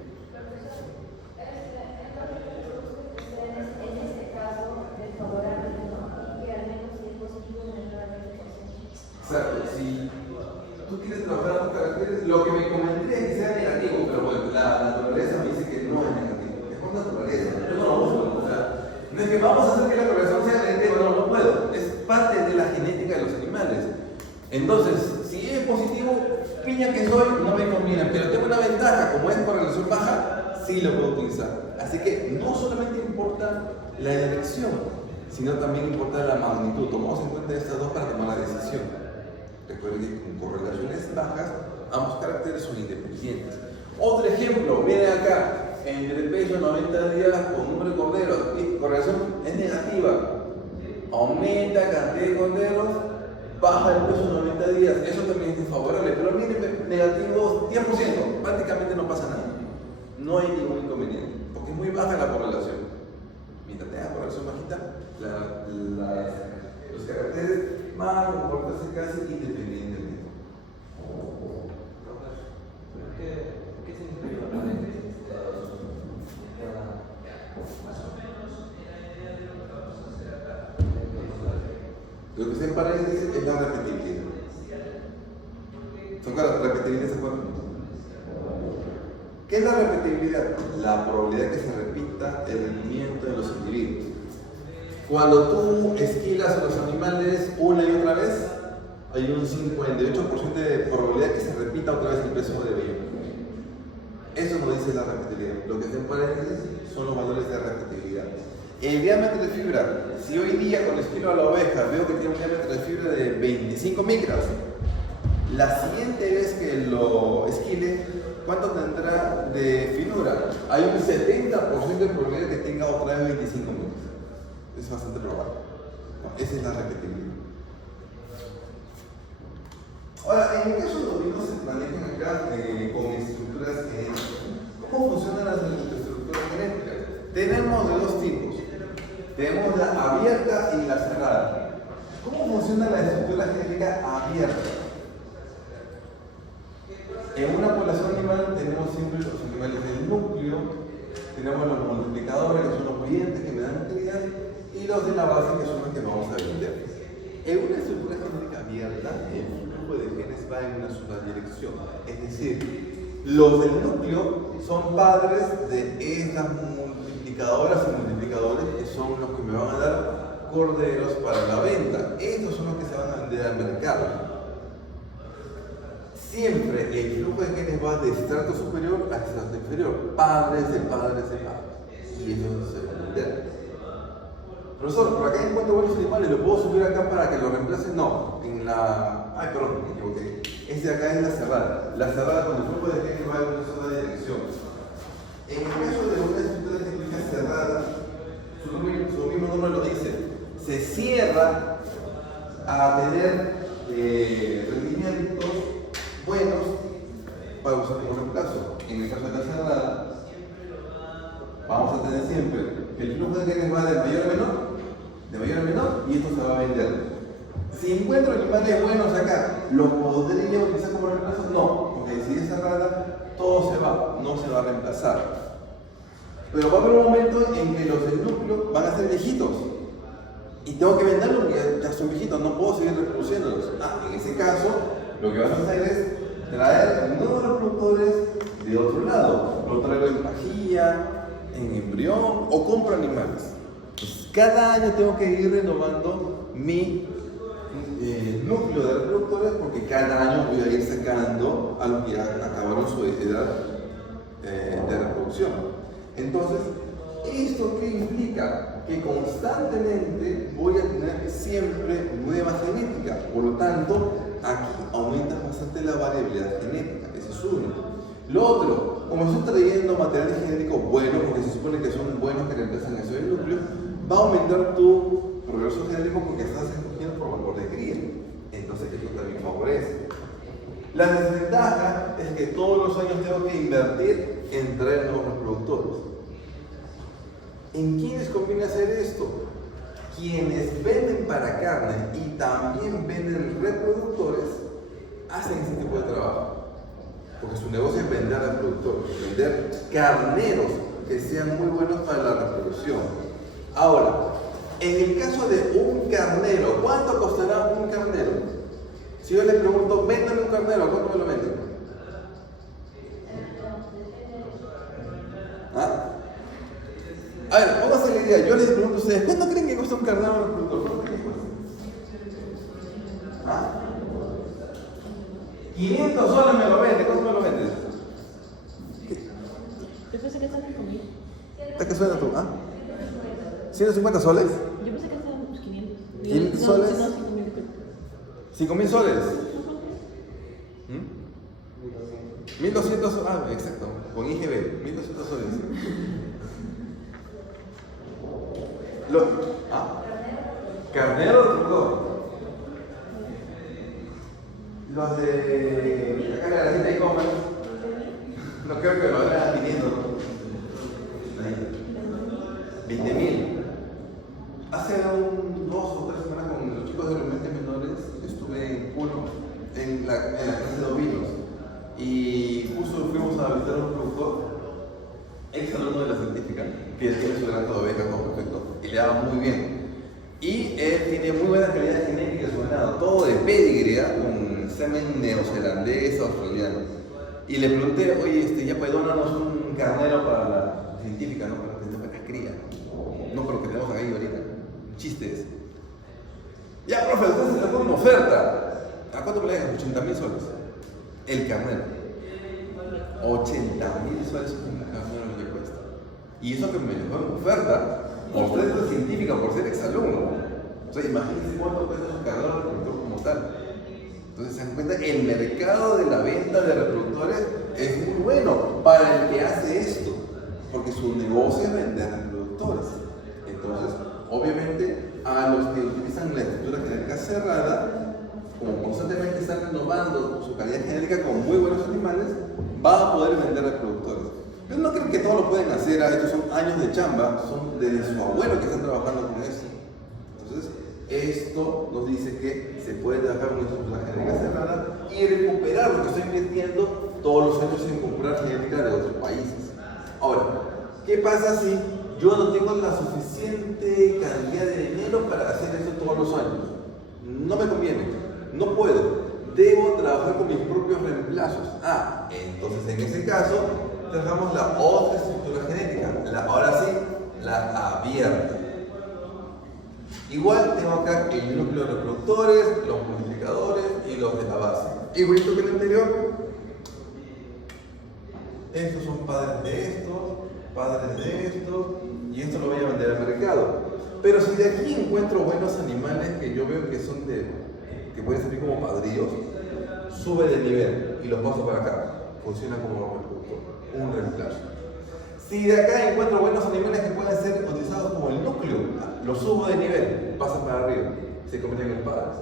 Exacto, si tú quieres trabajar tus caracteres, lo que me convendría es que sea negativo, pero bueno, la naturaleza me dice que no es negativo, es por naturaleza, yo no lo busco, o sea, no es que vamos a hacer que la correlación sea negativa, no puedo, es parte de la genética de los animales. Entonces, si es positivo, piña que soy, no me conviene, pero tengo una ventaja, como es correlación baja, sí lo puedo utilizar. Así que no solamente importa la elección, sino también importa la magnitud. Tomamos en cuenta estas dos para tomar la decisión. Recuerden que con correlaciones bajas, ambos caracteres son independientes. Otro ejemplo, miren acá, entre peso 90 días con número de corderos, y correlación es negativa. Aumenta cantidad de corderos, baja el peso 90 días, eso también es desfavorable, pero miren, negativo 10%, prácticamente no pasa nada. No hay ningún inconveniente, porque es muy baja la correlación. Mientras tenga correlación bajita, los caracteres van a comportarse casi independientemente. ¿Qué significa paréntesis? Lo que está en paréntesis es la repetibilidad. ¿Son repetibilidad, se acuerdan? ¿Qué es la repetibilidad? La probabilidad que se repita el rendimiento de los individuos. Cuando tú esquilas a los animales una y otra vez, hay un 58% de probabilidad que se repita otra vez el peso de ello. Eso nos dice la repetibilidad. Lo que está en paréntesis son los valores de repetibilidad. El diámetro de fibra, si hoy día con esquilo a la oveja veo que tiene un diámetro de fibra de 25 micras, la siguiente vez que lo esquile, ¿cuánto tendrá de finura? Hay un 70% de probabilidad que tenga otra vez 25 micras. Es bastante probable. Esa es la repetibilidad. Ahora, en el caso de los vinos se manejan acá con estructuras genéticas. ¿Cómo funcionan las estructuras genéticas? Tenemos de dos tipos. Tenemos la abierta y la cerrada. ¿Cómo funciona la estructura genética abierta? En una población animal tenemos siempre los animales del núcleo, tenemos los multiplicadores, que son los clientes que me dan cría, y los de la base, que son los que vamos a vender. En una estructura genética abierta, el flujo de genes va en una sola dirección. Es decir, los del núcleo son padres de estas multiplicadoras y multiplicadores que son los que me van a dar corderos para la venta. Estos son los que se van a vender al mercado. Siempre el flujo de genes va de estrato superior a estrato inferior, padres de padres de padres. Y eso se va a vender. Profesor, por acá encuentro varios animales, ¿lo puedo subir acá para que lo reemplace? No, en la... Ay, perdón, me equivoqué. Este de acá es la cerrada. La cerrada con el flujo de genes va en una sola dirección. En el caso de una estructura genética cerrada, su mismo nombre lo dice, se cierra a tener rendimientos buenos para usar como reemplazo. En el caso de la cerrada, vamos a tener siempre el flujo de genes va de mayor a menor, y esto se va a vender. Si encuentro animales buenos acá, ¿los podría utilizar como reemplazo? No, porque si es cerrada, todo se va, no se va a reemplazar. Pero va a haber un momento en que los del núcleo van a ser viejitos. Y tengo que venderlos porque ya son viejitos, no puedo seguir reproduciéndolos. En ese caso, lo que van a hacer es traer nuevos reproductores de otro lado. Lo traigo en pajilla, en embrión o compro animales. Pues cada año tengo que ir renovando mi núcleo de reproductores porque cada año voy a ir sacando a los que ya acabaron su edad de reproducción. Entonces, ¿esto qué implica? Que constantemente voy a tener siempre nueva genética. Por lo tanto, aquí aumenta bastante la variabilidad genética. Ese es uno. Lo otro, como estoy trayendo materiales genéticos buenos, porque se supone que son buenos que reemplazan eso del núcleo, va a aumentar tu progreso genético porque estás escogiendo por valor de cría. Entonces eso también favorece. La desventaja es que todos los años tengo que invertir en traer nuevos reproductores. ¿En quiénes conviene hacer esto? Quienes venden para carne y también venden reproductores hacen ese tipo de trabajo. Porque su negocio es vender a reproductores, vender carneros que sean muy buenos para la reproducción. Ahora, en el caso de un carnero, ¿cuánto costará un carnero? Si yo le pregunto, véndame un carnero, ¿cuánto me lo venden? ¿Ah? A ver, vamos a hacer la idea. Yo les pregunto a ustedes, ¿cuánto creen que cuesta un carnero a un reproductor? ¿Cuánto creen que cuesta? ¿Ah? 500 soles me lo vende, ¿cuánto me lo vendes? Yo pensé que estaba conmigo. ¿150 soles? Yo pensé que estaban unos 500. 500 No, soles. No, 5.000 creo. 5.000 soles. 1.200 soles. Ah, exacto. Con IGB. 1.200 soles. Carnero o truco. Los de acá la tienda de e-commerce. No creo que lo vayan adquiriendo. 20.000. Hace 2 o 3 semanas con los chicos de los mentes menores estuve en Puno, en la clase de ovinos. Y justo fuimos a visitar a un productor, ex alumno de la científica, que tiene su granja de ovejas, todo perfecto, y le daba muy bien. Y él tiene muy buena calidad genética en su ganado, todo de pedigree, con semen neozelandés, australiano. Y le pregunté, oye, ya puede donarnos un carnero para la científica, ¿no? Para tener buena cría. No para lo que tenemos ahí ahorita. Un chiste ese. Ya, profe, usted se sacó una oferta. ¿A cuánto me le dejan? 80.000 soles. El carnero. 80.000 soles es un carnero que cuesta. Y eso que me dejó en oferta, por ser científica, por ser exalumno. O sea, imagínense cuánto cuesta un carnero reproductor como tal. Entonces se dan cuenta que el mercado de la venta de reproductores es muy bueno para el que hace esto, porque su negocio es vender reproductores. Entonces, obviamente, a los que utilizan la estructura genética cerrada, como constantemente están renovando su calidad genética con muy buenos animales, va a poder vender reproductores. Pero no creo que todos lo pueden hacer, estos son años de chamba, son desde su abuelo que están trabajando con eso. Entonces, esto nos dice que se puede trabajar con una estructura genética cerrada y recuperar lo que estoy invirtiendo todos los años en comprar genética de otros países. Ahora, ¿qué pasa si yo no tengo la suficiente cantidad de dinero para hacer esto todos los años? No me conviene, no puedo. Debo trabajar con mis propios reemplazos. Entonces en ese caso, trabajamos la otra estructura genética, ahora sí, la abierta. Igual tengo acá el núcleo de reproductores, los multiplicadores y los de la base. Igualito que el anterior. Estos son padres de estos, y esto lo voy a vender al mercado. Pero si de aquí encuentro buenos animales que yo veo que son que pueden servir como padrillos, sube de nivel y los paso para acá. Funciona como un reemplazo. Si de acá encuentro buenos animales que pueden ser utilizados como el núcleo, los subo de nivel, pasan para arriba, se convierten en padres.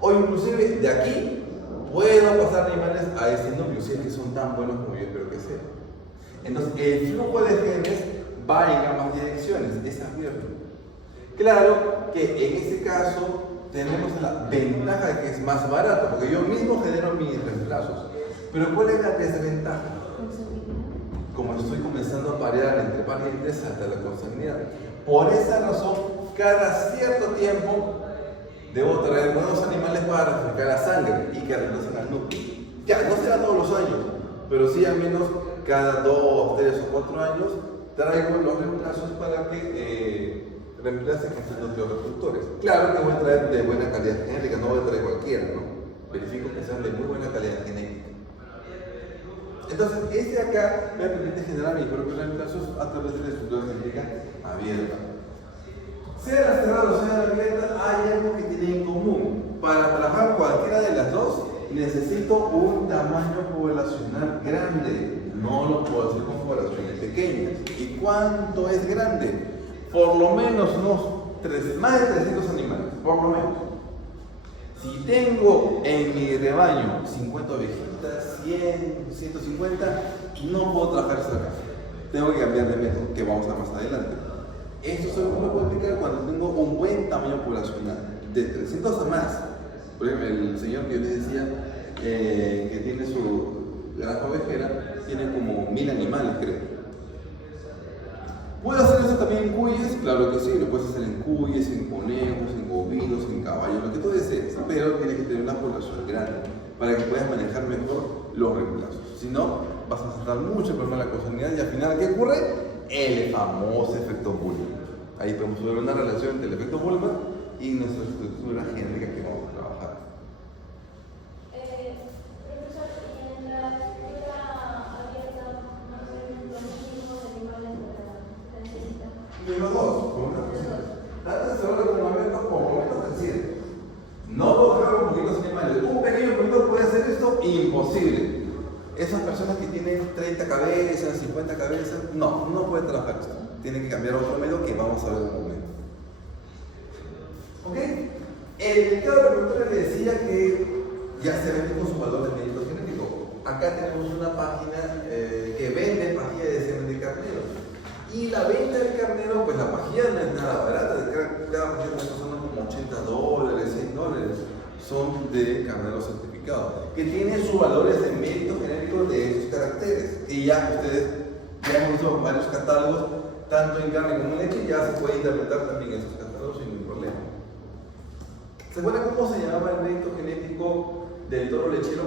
O inclusive de aquí puedo pasar animales a ese núcleo, si es que son tan buenos como yo espero que sean. Entonces el flujo de genes va en ambas direcciones, es abierto. Claro que en ese caso tenemos la ventaja de que es más barato, porque yo mismo genero mis reemplazos. Pero ¿cuál es la desventaja? Como estoy comenzando a parear entre parientes hasta la consanguinidad. Por esa razón, cada cierto tiempo debo traer nuevos animales para refrescar la sangre y que reemplacen al núcleo. Ya, no será todos los años, pero sí al menos cada 2, 3 o 4 años traigo los reemplazos para que reemplacen estos núcleos reproductores. Claro que voy a traer de buena calidad genética, no voy a traer cualquiera, ¿no? Verifico que sean de muy buena calidad genética. Entonces, este acá me permite generar mis propios reemplazos a través de la estructura genética abierta. Sea cerrada o sea abierta, hay algo que tienen en común. Para trabajar cualquiera de las dos, necesito un tamaño poblacional grande. No lo puedo hacer con poblaciones pequeñas. ¿Y cuánto es grande? Por lo menos más de 300 animales, por lo menos. Si tengo en mi rebaño 50 ovejitas, 100, 150, no puedo trabajar esa raza. Tengo que cambiar de método, que vamos a ver más adelante. Esto solo me puede aplicar cuando tengo un buen tamaño poblacional, de 300 a más. Por ejemplo, el señor que yo les decía que tiene su granja ovejera, tiene como 1000 animales, creo. ¿Puedo hacer eso también en cuyes? Claro que sí, lo puedes hacer en cuyes, en conejos, en bovinos, en caballos, lo que tú desees, pero tienes que tener una población grande para que puedas manejar mejor los reemplazos. Si no, vas a tratar mucho problema de la consanguinidad y al final, ¿qué ocurre? El famoso efecto Bullman. Ahí podemos ver una relación entre el efecto Bullman y nuestra estructura genética que vamos a trabajar. Profesor, ¿y en la estructura abierta no son los mismos animales que necesitan? De los dos, con una imposible. Esas personas que tienen 30 cabezas, 50 cabezas, no pueden trabajar esto. Tienen que cambiar a otro método que vamos a ver en un momento. ¿Ok? El mercado reproductor le decía que ya se vende con sus valores médicos genéticos. Acá tenemos una página que vende pajilla de semen de carnero. Y la venta del carnero, pues la pajilla no es nada barata. Cada pajilla está costando como $80, $100. Son de carnero certificado, que tiene sus valores de mérito genético de esos caracteres. Y ya ustedes ya han visto varios catálogos, tanto en carne como en leche, ya se puede interpretar también esos catálogos sin ningún problema. ¿Se acuerdan cómo se llamaba el mérito genético del toro lechero?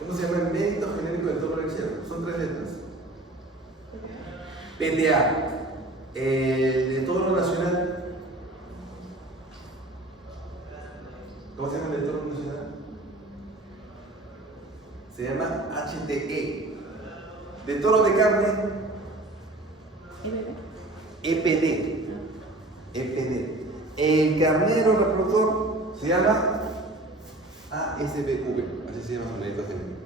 ¿Cómo se llama el mérito genético del toro lechero? Son 3 letras. PTA. El de toro nacional. ¿Cómo se llama el de toro nacional? Se llama HTE. De toro de carne. EPD. EPD. El carnero reproductor se llama ASBV. Así se llama su mérito genético.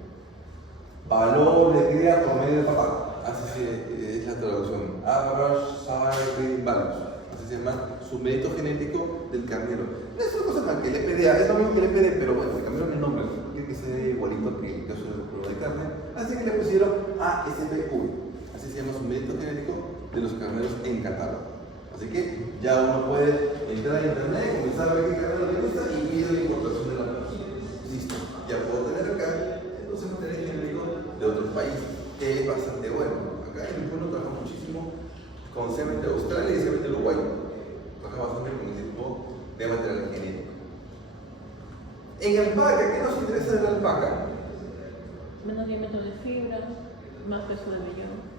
Valor de cría por medio de papá. Así es la traducción. Average Salary Values. Así se llama su mérito genético del carnero. No es una cosa más que el EPDA, es lo mismo que el EPD, pero bueno, le cambiaron el nombre. Quiere que sea igualito que el caso del producto de carne. Así que le pusieron ASBV. Así se llama su mérito genético de los carneros en catálogo. Así que ya uno puede entrar a internet, comenzar a ver qué carnero le gusta y ir a la importación de la página. Listo, ya puedo tener acá entonces material genético de otros países, que es bastante bueno. Acá en el pueblo trabaja muchísimo con semen de Australia y semen de Uruguay. Trabaja bastante con ese tipo de material genético. En alpaca, ¿qué nos interesa de la alpaca? Menos diámetro de fibra, más peso de vellón.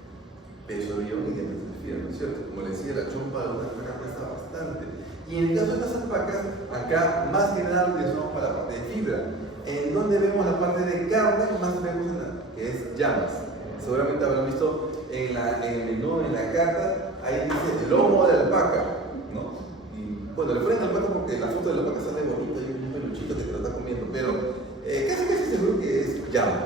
Peso de vellón y diámetro de fibra, ¿no es cierto? Como les decía, la chompa de una alpaca pesa bastante. Y en el caso de estas alpacas, acá más que nada utilizamos para la parte de fibra. En donde vemos la parte de carne, más vemos que es llamas. Seguramente habrán visto en el menú, en la carta, ahí dice el lomo de la alpaca, ¿no? Y bueno, le ponen alpaca porque la foto de la alpaca sale bonita y un peluchito que te lo está comiendo, pero casi seguro que es llama.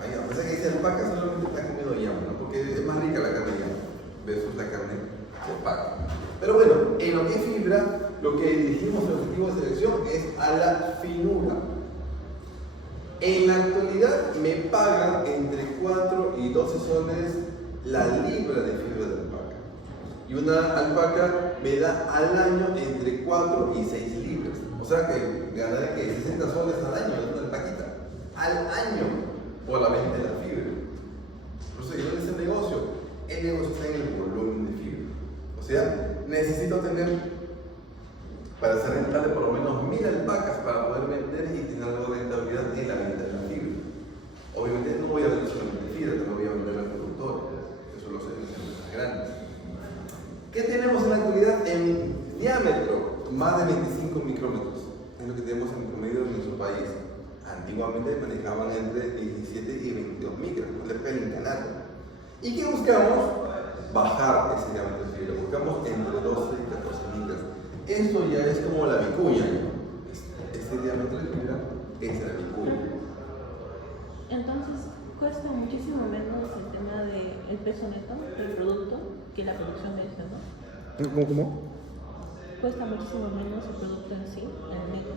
Ahí, a pesar que dice alpaca, solamente está comiendo llama, ¿no? Porque es más rica la carne de llama versus la carne de alpaca. Pero bueno, en lo que es fibra, lo que dirigimos el objetivo de selección es a la finura. En la actualidad me pagan entre 4 y 12 soles la libra de fibra de alpaca. Y una alpaca me da al año entre 4 y 6 libras. O sea que ganaré que 60 soles al año de una alpaquita. Al año por la venta de la fibra. Por eso, ¿dónde es el negocio? El negocio está en el volumen de fibra. O sea, necesito tener, para ser rentable, por lo menos 1000 alpacas para poder vender y tener algo de rentabilidad en la venta de la fibra. Obviamente no voy a vender solamente fibra, también voy a vender al productor. Eso lo sé en las empresas grandes. ¿Qué tenemos en la actualidad en diámetro? Más de 25 micrómetros. Es lo que tenemos en promedio en nuestro país. Antiguamente manejaban entre 17 y 22 micras, no le pueden ganar. ¿Y qué buscamos? Bajar ese diámetro de fibra. Buscamos entre 12 y 14 micras. Esto ya es como la vicuña. Este diámetro de fibra es la vicuña. Entonces, cuesta muchísimo menos el tema del peso neto del producto que la producción de este, ¿no? ¿Cómo? Cuesta muchísimo menos el producto en sí, el neto,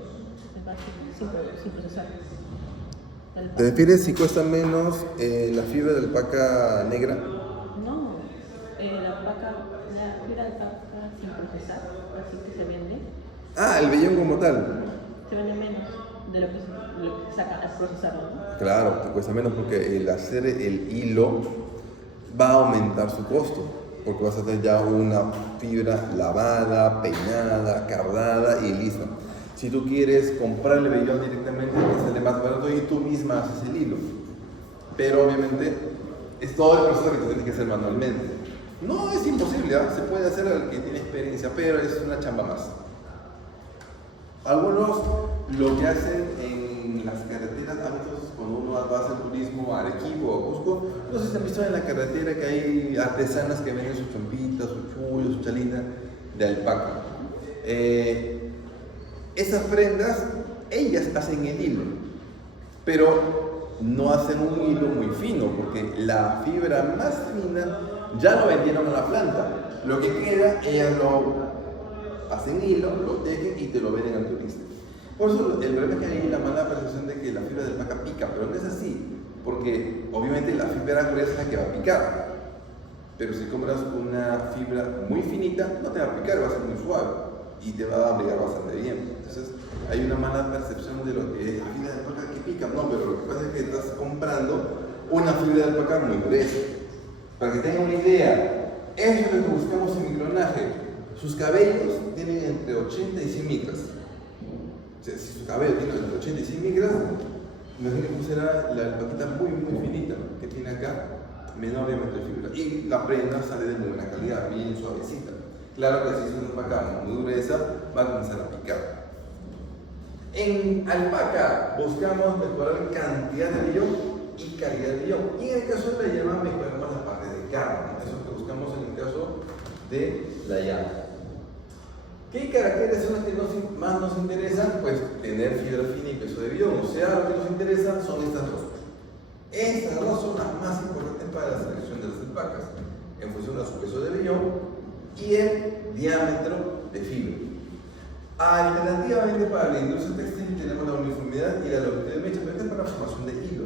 sin procesar. ¿Te refieres si cuesta menos la fibra de alpaca negra? No, la fibra de alpaca sin procesar, así que se vende. Ah, el vellón como tal. Se vende menos de lo que se saca al procesarlo, ¿no? Claro, te cuesta menos porque el hacer el hilo va a aumentar su costo. Porque vas a hacer ya una fibra lavada, peinada, cardada y lista. Si tú quieres comprar el vellón directamente, te sale más barato y tú misma haces el hilo. Pero obviamente es todo el proceso que tú tienes que hacer manualmente. No es imposible, ¿eh? Se puede hacer al que tiene experiencia, pero es una chamba más. Algunos lo que hacen en las carreteras, hábitos, cuando uno va a hacer turismo a Arequipa o a Cusco, no sé si han visto en la carretera que hay artesanas que venden sus chompitas, su chullo, su chalina de alpaca. Esas prendas, ellas hacen el hilo, pero no hacen un hilo muy fino, porque la fibra más fina ya lo vendieron a la planta. Lo que queda, ellas lo hacen hilo, lo tejen y te lo venden al turista. Por eso el problema es que hay la mala percepción de que la fibra de alpaca pica, pero no es así, porque obviamente la fibra gruesa es la que va a picar. Pero si compras una fibra muy finita, no te va a picar, va a ser muy suave y te va a abrigar bastante bien. Entonces, hay una mala percepción de lo que es la fibra de alpaca que pica. No, pero lo que pasa es que estás comprando una fibra de alpaca muy gruesa. Para que tengan una idea, eso es lo que buscamos en micronaje. Sus cabellos tienen entre 80 y 100 micras. O sea, si su cabello tiene entre 80 y 100 micras, imagínate cómo será la alpaquita muy finita que tiene acá, menor diámetro de fibra. Y la prenda sale de muy buena calidad, bien suavecita. Claro que si es una alpaca muy gruesa, va a comenzar a picar. En alpaca buscamos mejorar cantidad de vello y calidad de vello. Y en el caso de la llama mejoramos la parte de carne. Eso es lo que buscamos en el caso de la llama. ¿Qué caracteres son las que más nos interesan? Pues tener fibra fina y peso de vello. O sea, lo que nos interesa son estas dos. Estas dos son las más importantes para la selección de las alpacas, en función de su peso de vello y el diámetro de fibra. Alternativamente, para la industria textil tenemos la uniformidad y la longitud de mecha, pero esta es para la formación de hilo.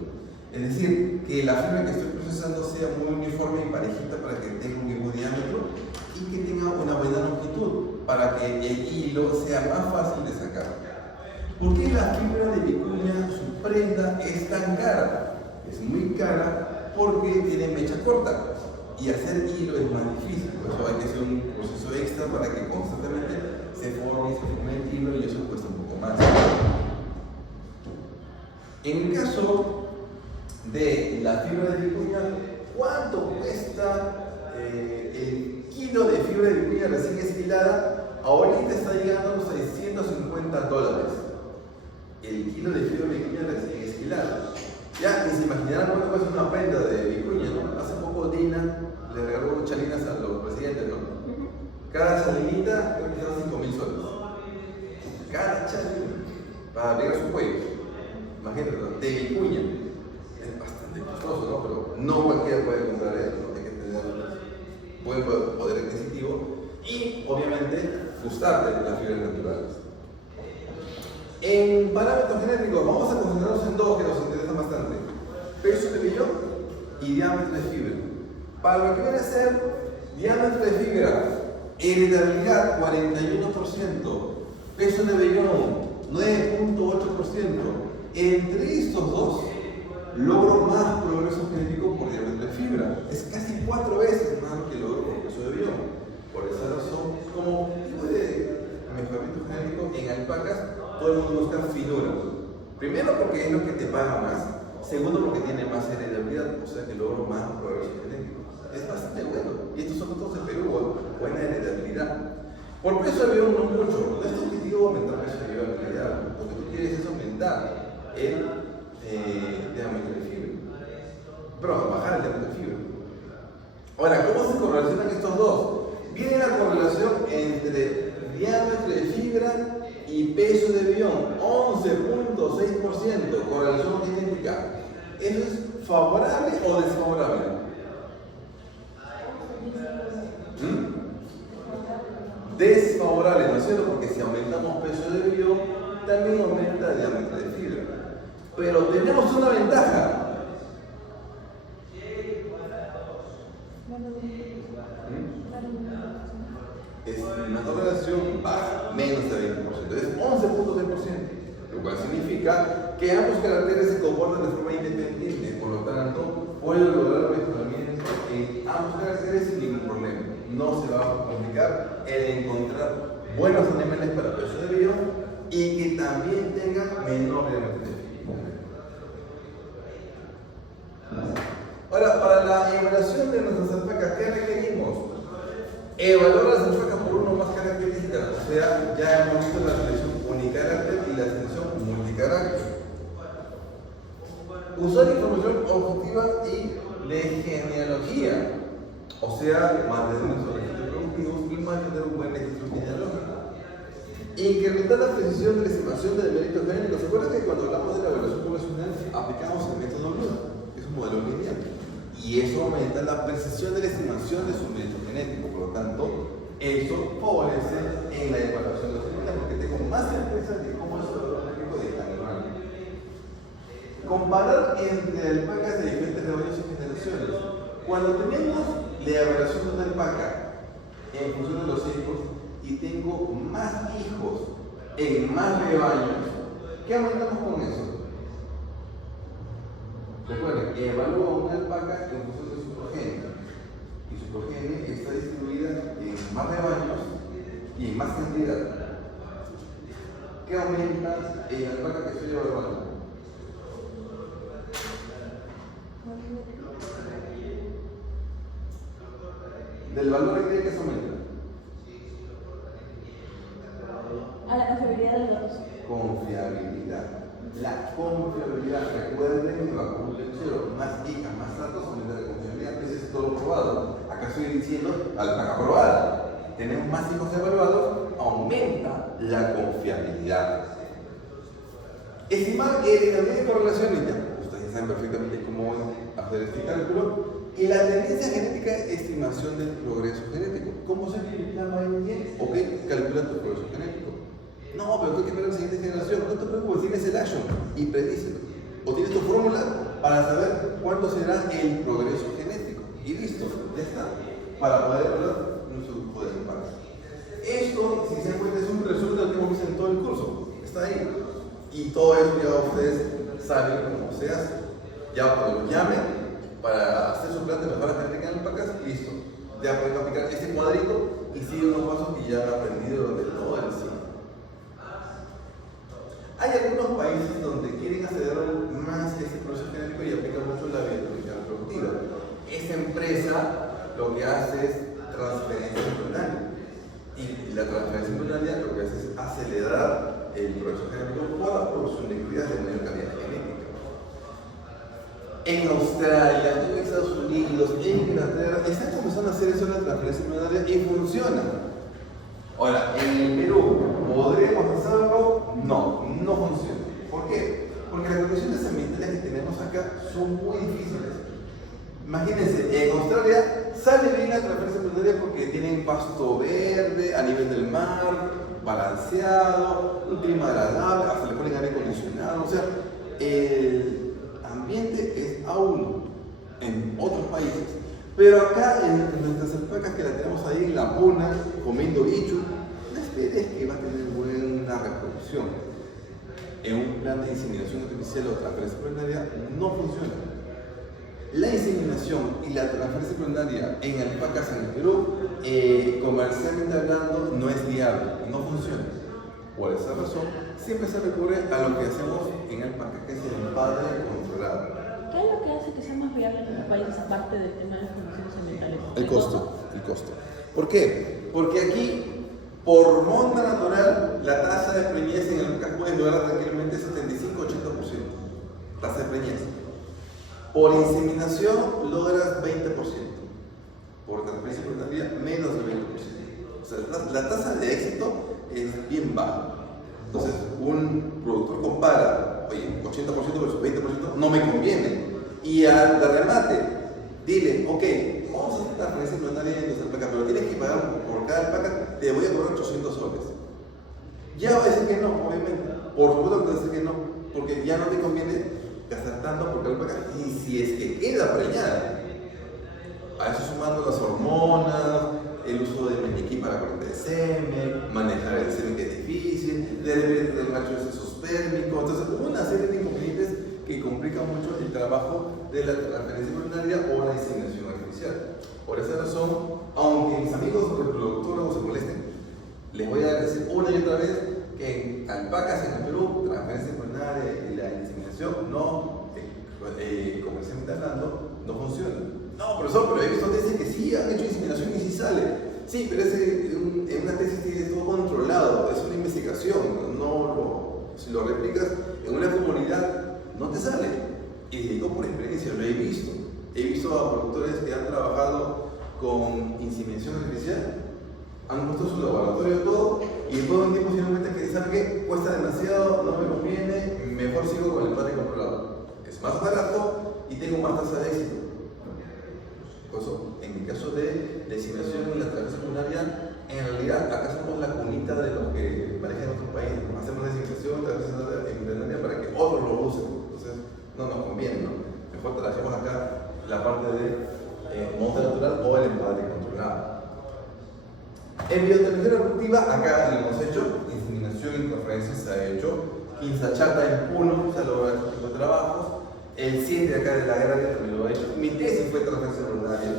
Es decir, que la fibra que estoy procesando sea muy uniforme y parejita para que tenga un mismo diámetro y que tenga una buena longitud para que el hilo sea más fácil de sacar. ¿Por qué la fibra de vicuña, su prenda, es tan cara? Es muy cara porque tiene mecha corta y hacer hilo es más difícil. Por eso hay que hacer un proceso extra para que constantemente se forme el hilo y eso cuesta un poco más. En el caso de la fibra de vicuña, ¿cuánto cuesta el kilo de fibra de vicuña recién esquilada? Ahorita está llegando a los $650. El kilo de fibra de vicuña recién esquilada. Ya, ni se imaginarán cuánto cuesta una prenda de vicuña, ¿no? Hace poco Dina le regaló chalinas a los presidentes, ¿no? Cada chalinita creo que son $5,000. Cada chalina para abrir su cuello. Imagínate, ¿no? De vicuña. Es bastante costoso, ¿no? Pero no cualquiera puede comprar eso, ¿no? Hay que tener buen poder adquisitivo y, obviamente, gustarte de las fibras naturales. En parámetros genéticos, vamos a concentrarnos en dos que nos interesan bastante: peso de vello y diámetro de fibra. Para lo que viene a ser diámetro de fibra, heredabilidad 41%, peso de vellón 9.8%. Entre estos dos, logro más progreso genético por diámetro de fibra. Es casi 4 veces más lo que logro por peso de vellón. Por esa razón, como tipo de mejoramiento genético en alpacas, todo el mundo busca finura. Primero porque es lo que te paga más. Segundo porque tiene más heredabilidad, o sea que logro más progreso genético. Es bastante bueno. Y estos son todos de Perú, buena heredabilidad. Por peso de vellón no mucho. No es tu objetivo aumentar peso de vellón en realidad. Lo que tú quieres es aumentar el diámetro de fibra. Pero bajar el diámetro de fibra. Ahora, ¿cómo se correlacionan estos dos? Viene la correlación entre diámetro de fibra y peso de vellón, 11.6%, correlación genética. ¿Eso es favorable o desfavorable? Desfavorable, ¿no es cierto? Porque si aumentamos peso de vellón, también aumenta el diámetro de fibra. Pero tenemos una ventaja. Es una correlación baja, menos de 20%, es 11.6%, lo cual significa que ambos caracteres se comportan de forma independiente, por lo tanto, puedo lograr mejoramiento en ambos caracteres sin ningún problema. No se va a complicar el encontrar buenos animales para peso de vellón y que también tengan menor diámetro de fibra. Ahora, para la evaluación de nuestras alpacas, ¿qué requerimos? Evaluar las alpacas por uno más características, o sea, ya hemos visto la selección unicarácter y la selección multicarácter. Usar información objetiva y de genealogía, o sea, mantener nuestros registros productivos y mantener un buen registro genealógico. Incrementar la precisión de la estimación del mérito genético. ¿Se acuerdan que cuando hablamos de la evaluación poblacional aplicamos el método LUDA, que es un modelo lineal? Y eso aumenta la precisión de la estimación de su mérito genético. Por lo tanto, eso favorece en la evaluación de los genéticos, porque tengo más certeza de cómo es el valor genético de cada animal. Comparar entre alpacas de diferentes rebaños y generaciones. Cuando tenemos la evaluación de una alpaca en función de los hijos y tengo más hijos en más rebaños, ¿qué aumentamos con eso? Recuerden, evalúo una alpaca en función de su progenie y su progenie está distribuida en más rebaños y en más cantidad. ¿Qué aumenta en la alpaca que estoy evaluando? Del valor que se aumenta. A la confiabilidad de los datos. Confiabilidad. La confiabilidad, recuerden que va con cero, más hijas, más datos, aumenta la confiabilidad. Ese es todo probado. Acá estoy diciendo alpaca probada. Tenemos más hijos evaluados, aumenta la confiabilidad. Estimar el cantidad de correlaciones, ya. Ustedes saben perfectamente cómo hacer este cálculo. Y la tendencia genética es estimación del progreso genético. ¿Cómo se llama bien? Ok, calcula tu progreso genético. No, pero tú hay que ver la siguiente generación. No te preocupes, tienes el action y predícelo. O tienes tu fórmula para saber cuánto será el progreso genético. Y listo, ya está. Para poder hablar un subgrupo de impacto. Esto, si se dan cuenta, es un resumen de lo que hemos visto en todo el curso. Está ahí. Y todo eso ya ustedes saben cómo se hace. Ya cuando los llamen para hacer su plan de mejora genética en alpacas, listo. Ya pueden aplicar este cuadrito y siguen los pasos que ya han aprendido de todo el ciclo. Hay algunos países donde quieren acelerar más ese proceso genético y aplican mucho la biotécnica reproductiva. Esta empresa lo que hace es transferencia embrionaria. Y la transferencia embrionaria lo que hace es acelerar el proceso genético por la producción de crías de mayor calidad genética. En Australia, en Estados Unidos, en Inglaterra, están comenzando a hacer eso en la transferencia embrionaria y funciona. Ahora, en el Perú, ¿podremos hacerlo? No, no funciona. ¿Por qué? Porque las condiciones ambientales que tenemos acá son muy difíciles. Imagínense, en Australia sale bien la transferencia embrionaria porque tienen pasto verde a nivel del mar, balanceado, un clima agradable, hasta le ponen aire acondicionado. O sea, el ambiente es aún en otros países. Pero acá en nuestras alpacas que la tenemos ahí en la puna, comiendo ichu, la especie es que va a tener buena reproducción. En un plan de inseminación artificial o transferencia embrionaria no funciona. La inseminación y la transferencia embrionaria en alpacas en el Perú, comercialmente hablando, no es viable, no funciona. Por esa razón, siempre se recurre a lo que hacemos en alpacas, que es el empadre controlado. ¿Qué es lo que hace que sea más viable en los países aparte del tema de las condiciones ambientales? El costo. ¿Por qué? Porque aquí, por monta natural, la tasa de preñez en el alpacas puede lograr tranquilamente 75-80%. Tasa de preñez. Por inseminación logras 20%. Por transferencia embrionaria, menos del 20%. O sea, la tasa de éxito es bien baja. Entonces, un productor compara, oye, 80% versus 20% no me conviene. Y al remate, dile, ok, vamos a hacer la transferencia embrionaria en nuestra alpaca, pero tienes que pagar por cada alpaca, te voy a cobrar 800 soles. Ya va a decir que no, obviamente. Por supuesto que te va a decir que no, porque ya no te conviene gastar tanto por cada alpaca. Y si es que queda preñada, a eso sumando las hormonas, el uso del meñiquí para corte de semen, manejar el semen que es difícil, del macho exospermico, entonces una serie de inconvenientes que complican mucho el trabajo de la transferencia embrionaria o la inseminación artificial. Por esa razón, aunque mis amigos reproductólogos se molesten, les voy a decir una y otra vez que en alpacas en el Perú, transferencia embrionaria y la inseminación no, comercialmente hablando, no funcionan. No, profesor, pero he visto tesis que sí han hecho inseminación y sí sale. Sí, pero en una tesis tiene todo controlado, es una investigación, si lo replicas en una comunidad no te sale. Y digo por experiencia, lo he visto. He visto a productores que han trabajado con inseminación artificial Han puesto su laboratorio todo y después de un tiempo se dieron cuenta que, ¿saben qué? Cuesta demasiado, no me conviene, mejor sigo con el empate controlado. Es más barato y tengo más tasa de éxito. Por eso, en el caso de diseminación en la terapia secundaria, en realidad acá somos la cunita de los que manejan otros países. Hacemos diseminación, terapia secundaria para que otros lo usen. Entonces, no nos conviene, ¿no? Mejor trabajemos acá la parte de monta natural o el empate controlado. En biotecnología reproductiva, acá lo hemos hecho, inseminación y interferencia se ha hecho, Quinzachata en Puno, se ha logrado este tipo de trabajos, el 7 de acá de la guerra también lo ha hecho, mi tesis fue transferencia voluntaria,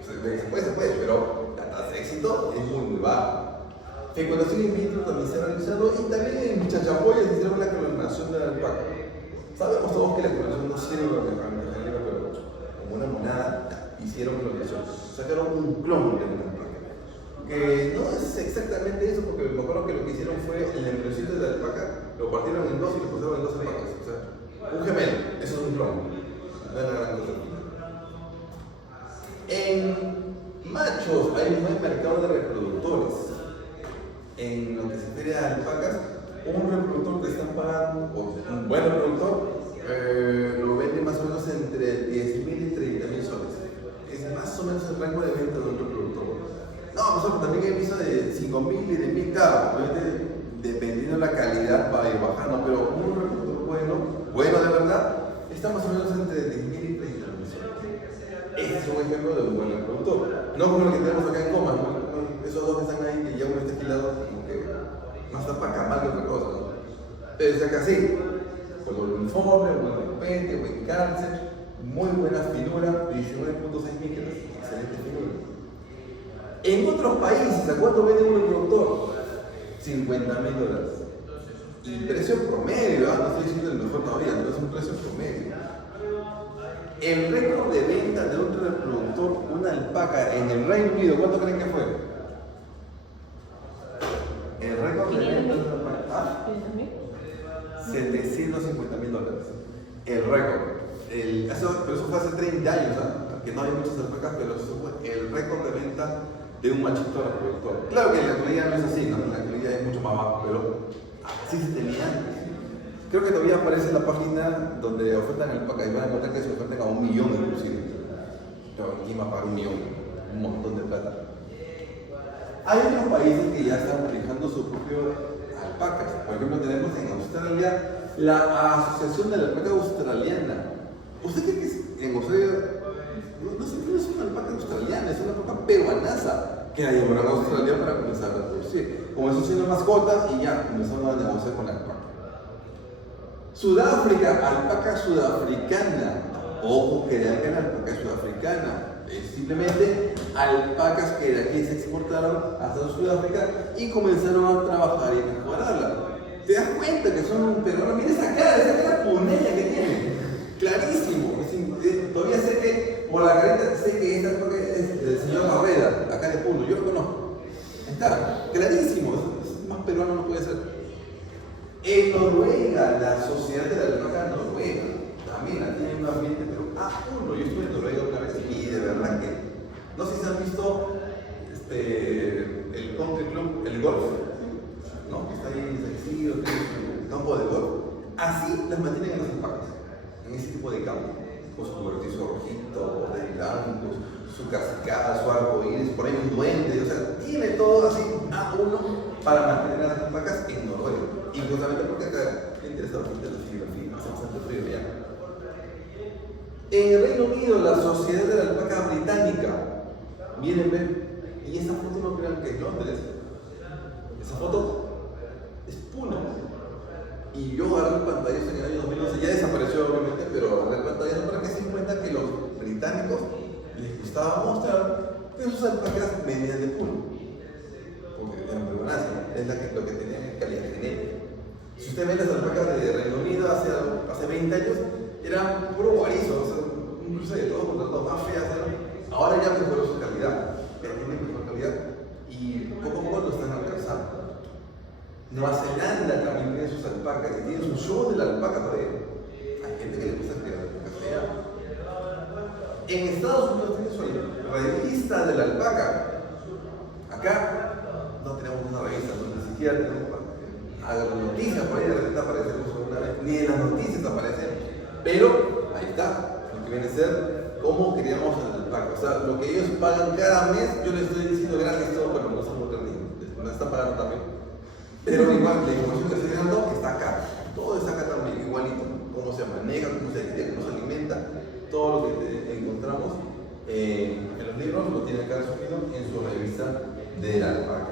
se puede, pero la tasa de éxito es muy baja. Fecundación in vitro también se ha realizado y también en Chachapoyas se hicieron la clonación de la alpaca. Sabemos todos que la clonación no sirve para el género, pero como una monada hicieron clonación, sacaron un clon de una alpaca. Que no es exactamente eso, porque me acuerdo que lo que hicieron fue el embrioncito de la alpaca, lo partieron en dos y lo pusieron en dos alpacas. O sea, un gemelo, eso es un clon. No es una gran cosa. En machos hay un buen mercado de reproductores. En lo que se refiere a alpacas, un reproductor que están pagando, o un buen reproductor, lo vende más o menos entre 10.000 y 30.000 soles. Es más o menos el rango de venta de un reproductor. No, nosotros también he visto de 5.000 y de 1.000 caros, obviamente dependiendo de la calidad va a ir bajando, pero un reproductor bueno de verdad, está más o menos entre 10.000 y 30.000 soles. Este es un ejemplo de un buen reproductor. No como el que tenemos acá en Coma, ¿no? Esos dos que están ahí que ya uno está alquilado, como que más tapaca, más que otra cosa, ¿no? Pero es acá sí, con buen informe, buen repente, buen cáncer, muy buena finura, 19.6 micras, excelente finura. En otros países, ¿a cuánto vende un reproductor? $50.000. Y precio promedio, no estoy diciendo el mejor todavía, pero es un precio promedio. El récord de venta de un reproductor, una alpaca, en el Reino Unido, ¿cuánto creen que fue? El récord de venta de una alpaca, $750.000. El récord. Pero eso fue hace 30 años, ¿no? Que no hay muchas alpacas, pero eso fue el récord de venta de un machito reproductor. Claro que en la actualidad no es así, ¿no? En la actualidad es mucho más bajo, pero así se tenía antes. Creo que todavía aparece la página donde ofertan alpacas y van a encontrar que se ofertan a 1 millón inclusive. Pero ¿quién va a pagar 1 millón? Un montón de plata. Hay otros países que ya están manejando su propio alpacas. Por ejemplo, tenemos en Australia la Asociación de la Alpaca Australiana. ¿Usted cree que en Australia no es una alpaca australiana, es una alpaca peruanaza que la llevaron a Australia para comenzar a reproducir? Comenzó siendo mascota y ya comenzaron a negociar con la alpaca. Sudáfrica, alpaca sudafricana. Ojo que de acá la alpaca es sudafricana. Es simplemente alpacas que de aquí se exportaron hasta Sudáfrica y comenzaron a trabajar y mejorarla. ¿Te das cuenta que son un peruano? Mira esa cara punella que tiene. Clarísimo. Todavía sé que, por la carita, sé que esta alpaca es del señor Barreda, acá de Puno. Yo lo conozco. Está clarísimo. Más peruano no puede ser. En Noruega, la sociedad de la alpaca noruega también tiene un ambiente, pero yo estuve en Noruega una vez y de verdad que no sé si han visto el country club, el golf, ¿no? Que está ahí sencillo, el campo de golf. Así las mantienen en las alpacas, en ese tipo de campo, con su cobertizo rojito, de blancos, su cascada, su arco iris, por ahí un duende, o sea, tiene todo así a uno para mantener a las alpacas en Noruega. Y justamente porque acá me interesa bastante la fotografía, hace bastante frío ya. En el Reino Unido, la Sociedad de la Alpaca Británica, miren, ven, y esa foto no crean que es Londres, esa foto es Puno. Y yo agarré el pantallazo en el año 2011, ya desapareció obviamente, pero agarré el pantallazo para que se den cuenta que los británicos les gustaba mostrar que sus alpacas venían de Puno. Porque eran peruanas, es lo que tenían en calidad genética. Si usted ve las alpacas de Reino Unido hace 20 años, eran puro guarizo, o sea, un cruce de todo, por tanto más feas eran. Ahora ya mejoró su calidad, ya tienen mejor calidad y poco a poco lo están alcanzando. Nueva Zelanda también tiene sus alpacas y tiene su show de la alpaca todavía. Hay gente que le gusta crear alpacas feas. En Estados Unidos tiene su revista de la alpaca. Acá no tenemos una revista, no, ni siquiera tenemos noticias, por ahí de repente aparecemos una vez, ni en las noticias aparecemos. Pero ahí está, lo que viene a ser cómo criamos al alpaca. O sea, lo que ellos pagan cada mes, yo les estoy diciendo gratis todo, pero no son me están pagando también. Pero igual, la información que estoy dando está acá. Todo está acá también, igualito. Cómo se maneja, cómo se cría, cómo se alimenta. Todo lo que encontramos en los libros lo tiene acá resumido en su revista del alpaca.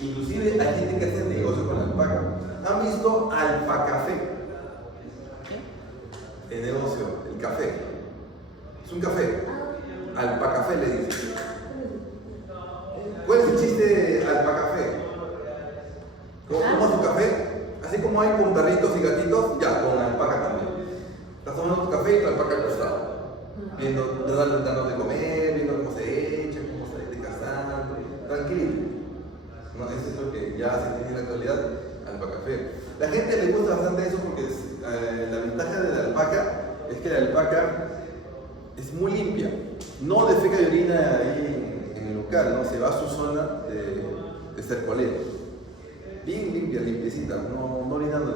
Inclusive hay gente que hace negocio con la alpaca. ¿Han visto Alpacafé? El negocio, el café. Es un café. Alpacafé le dicen. ¿Cuál es el chiste de Alpacafé? ¿Cómo tomas tu café? Así como hay con perritos y gatitos, ya, con alpaca también. Estás tomando tu café y tu alpaca al costado. Viendo, dando de comer, viendo cómo se echa, cómo se está cazando. Tranquilo. No, eso es lo que ya se tiene en la actualidad, Alpacafé. La gente le gusta bastante eso porque la ventaja de la alpaca es que la alpaca es muy limpia. No defeca y orina ahí en el local, ¿no? Se va a su zona de estercolero. Bien limpia, limpiecita, no orinando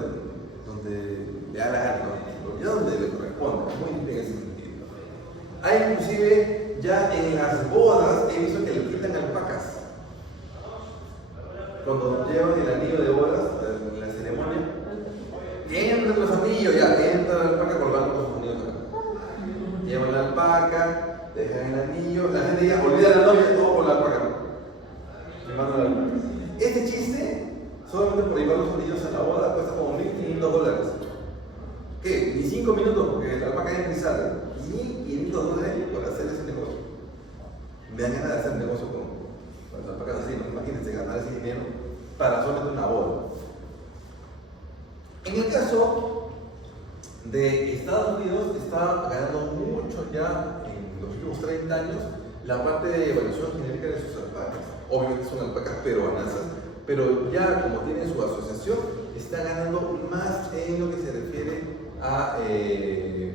donde le da la gana, ¿no? Orina donde le corresponde, muy limpia en ese sentido. Hay inclusive ya en las bodas he visto que le quitan alpacas. Cuando llevan el anillo de bodas, en la ceremonia, entran los anillos, ya, entra la alpaca colgando con sus anillos acá. Llevan la alpaca, dejan el anillo, la gente ya olvida la novia, todo con la alpaca. Llevando la alpaca. Este chiste, solamente por llevar los anillos a la boda, cuesta como $1.500. ¿Qué? Ni 5 minutos, porque la alpaca entra y sale. $1.500 por hacer ese negocio. Me dan ganas de hacer negocio con las alpacas así, ¿no? Imagínense ganar ese dinero para solamente una boda. En el caso de Estados Unidos, está ganando mucho ya en los últimos 30 años la parte de evaluación genérica de sus alpacas. Obviamente son alpacas peruanas, pero ya como tienen su asociación, está ganando más en lo que se refiere a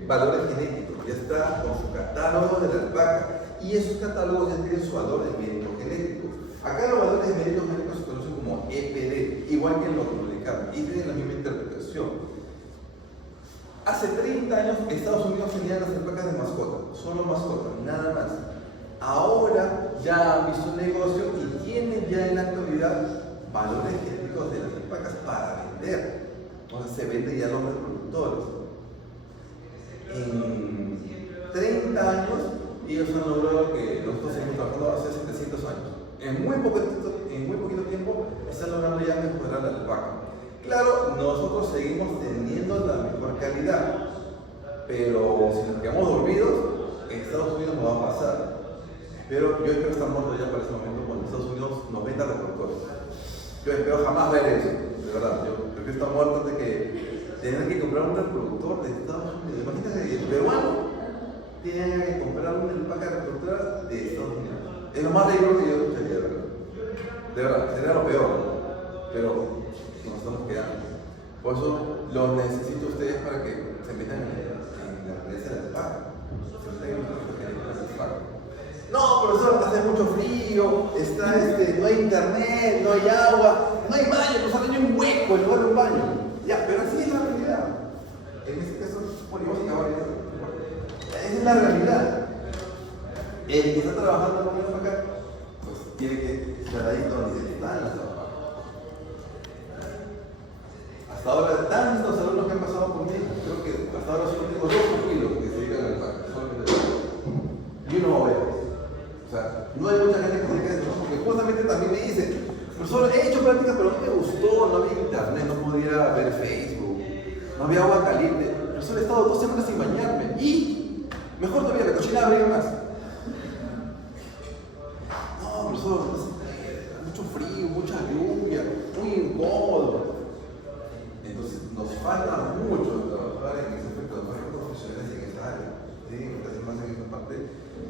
valores genéticos. Ya está con su catálogo de la alpaca. Y esos catálogos ya tienen su valor de mérito genético. Acá los valores de mérito genético se conocen como EPD, igual que en los republicanos, y tienen la misma interpretación. Hace 30 años Estados Unidos tenía las alpacas de mascota, solo mascota, nada más. Ahora ya han visto un negocio y tienen ya en la actualidad valores genéticos de las alpacas para vender. O sea, se vende ya a los reproductores. En 30 años ellos han logrado que nosotros seguimos trabajando hace 700 años. En muy poquito tiempo están logrando ya mejorar la alpaca. Claro, nosotros seguimos teniendo la mejor calidad, pero si nos quedamos dormidos, en Estados Unidos nos va a pasar. Pero yo espero estar muerto ya para ese momento cuando Estados Unidos nos venda reproductores. Yo espero jamás ver eso, de verdad. Yo prefiero estar muerto antes de que tener que comprar un reproductor de Estados Unidos. Imagínate que el peruano tiene que comprar una alpaca reproductora de Estados Unidos. Es lo más peligroso que yo escucharía, de verdad. De verdad, sería lo peor. Pero nos estamos quedando. Por eso los necesito a ustedes para que se metan en la realidad de la alpaca. Se metan en la alpaca. No, profesor, hace mucho frío, no hay internet, no hay agua, no hay baño, pues hay un hueco en lugar de un baño. Ya, pero así es la realidad. En este caso, ponemos ahora. Esa es la realidad. El que está trabajando con una alpaca, pues tiene que estar ahí donde están las alpacas. Hasta ahora, tantos alumnos que han pasado conmigo, creo que hasta ahora solo tengo 2 pupilos que se dedican a la alpaca, solamente 2. Y uno ovejas. O sea, no hay mucha gente que se dedica a eso, porque justamente también me dicen, profesor, he hecho práctica, pero no me gustó, no había internet, no podía ver Facebook, no había agua caliente. Profesor, he estado 2 semanas sin bañarme y mejor todavía, la cocina abriga más. No, profesor, mucho frío, mucha lluvia, muy incómodo. Entonces, nos falta mucho trabajar en ese aspecto, no hay profesionales en esa área. Tienen que hacer más en esa parte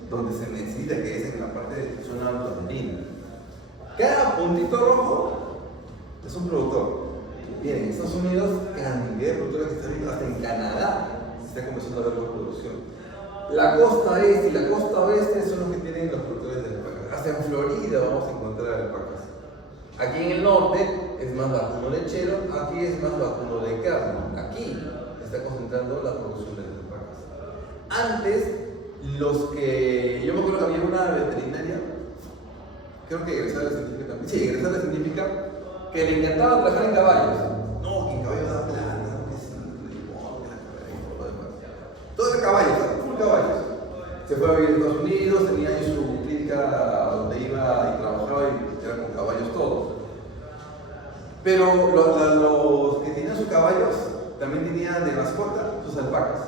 donde se necesita, que es en la parte de zona autoandina. Cada puntito rojo es un productor. Bien, en Estados Unidos, cantidad de productores que están viendo, hasta en Canadá se está comenzando a ver la producción. La costa este y la costa oeste son los que tienen los productores de alpaca. Hasta en Florida vamos frontera de alpacas. Aquí en el norte es más vacuno lechero, aquí es más vacuno de carne. Aquí está concentrando la producción de las alpacas. Antes, yo me acuerdo que había una veterinaria, creo que egresada científica también, sí, egresada científica, que le encantaba trabajar en caballos. No, que en caballo da plata, que sí, todo lo demás. Todo era caballos, full caballos. Se fue a vivir a Estados Unidos, tenía ahí su clínica donde iba y trabajaba y era con caballos todos. Pero los que tenían sus caballos también tenían de mascota sus alpacas.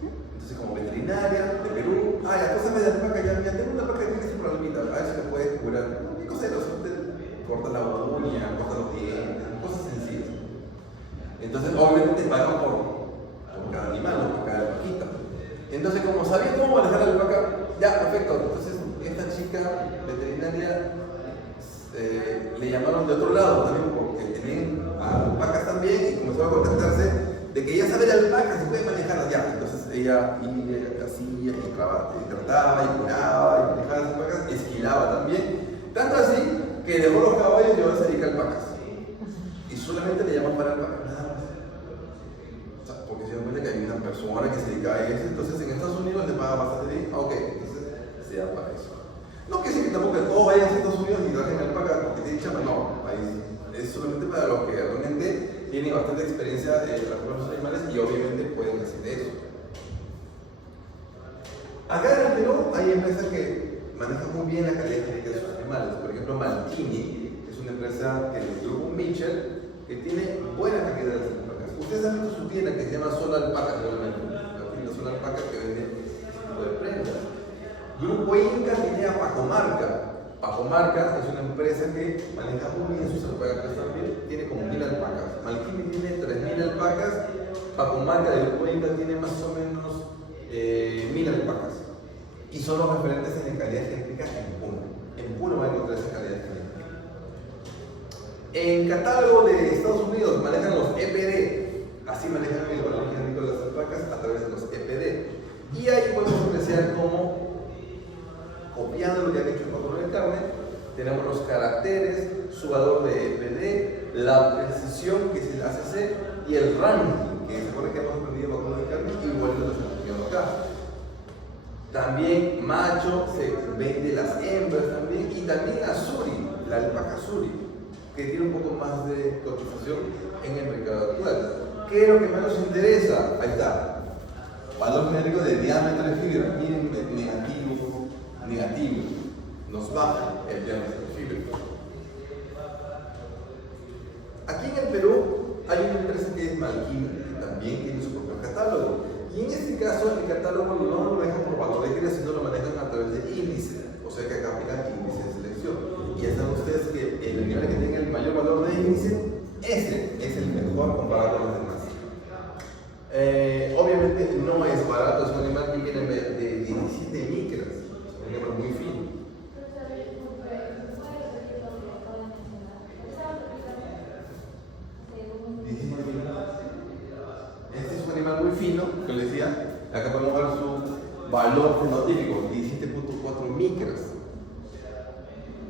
Entonces, como veterinaria de Perú, ya cosa de alpaca, ya tengo una alpaca que tiene ese problemita, a ver si lo puedes curar. ¿Qué cosa de los corta la uña, corta los dientes, cosas sencillas. Entonces, obviamente te pagan por cada animal, no por cada alpaquita. Entonces, como sabía cómo manejar la alpaca, ya, perfecto. Entonces, esta chica veterinaria le llamaron de otro lado también porque tenían alpacas también y comenzó a contactarse de que ella sabe de alpacas, se puede manejarlas ya. Entonces, ella hacía y trataba y curaba y manejaba las alpacas, esquilaba también. Tanto así que dejó los caballos y ahora se dedica a alpacas. Y solamente le llaman para alpacas, nada más. O sea, porque se dan cuenta que hay una persona que se dedica a eso, entonces en Estados Unidos le paga bastante bien. Ok, entonces sea para eso. No quiere decir que tampoco que todos vayan a Estados Unidos y trabajen en alpacas porque tienen chamba, no. Es solamente para los que realmente tienen bastante experiencia trabajando con los animales y obviamente pueden hacer eso. Acá en el Perú hay empresas que manejan muy bien la calidad genética de sus animales. Por ejemplo, Maltini es una empresa que del grupo Mitchell que tiene buena calidad de las alpacas. Ustedes han visto su tienda que se llama Solo Alpaca, realmente. La tienda Solo Alpaca que vende este tipo de prendas. Grupo Inca tiene a Pacomarca. Pacomarca es una empresa que maneja muy bien sus alpacas también. Tiene como 1000 alpacas. Maltini tiene 3000 alpacas. Pacomarca del Grupo Inca tiene más o menos 1000 alpacas. Y son los referentes en la calidad genética en Puno. En Puno va a encontrar esa calidad genética. En catálogo de Estados Unidos manejan los EPD. Así manejan el valor genético de las alpacas a través de los EPD. Y ahí podemos apreciar cómo, copiando lo que han hecho en control de carne, tenemos los caracteres, su valor de EPD, la precisión que es el ACC y el ranking, que se acuerdan que hemos aprendido en control de carne, igual que lo estamos aprendiendo acá. También macho, se vende las hembras también, y también la Suri, la alpaca Suri, que tiene un poco más de cotización en el mercado actual. ¿Qué es lo que más nos interesa? Ahí está. Valor genérico de diámetro de fibra. Miren, negativo. Nos baja el diámetro de fibra. Aquí en el Perú hay una empresa que es Malquín, que también tiene su propio catálogo. Y en este caso, el catálogo no lo dejan por valor de cría, sino lo manejan a través de índice. O sea que acá aplican índice de selección. Y ya saben ustedes que el animal que tenga el mayor valor de índice, ese es el mejor comparado con los demás. Obviamente no es barato, es un animal que viene de 17 micras, es un animal muy fino. Este es un animal muy fino, que les decía, acá podemos ver su valor fenotípico, 17.4 micras.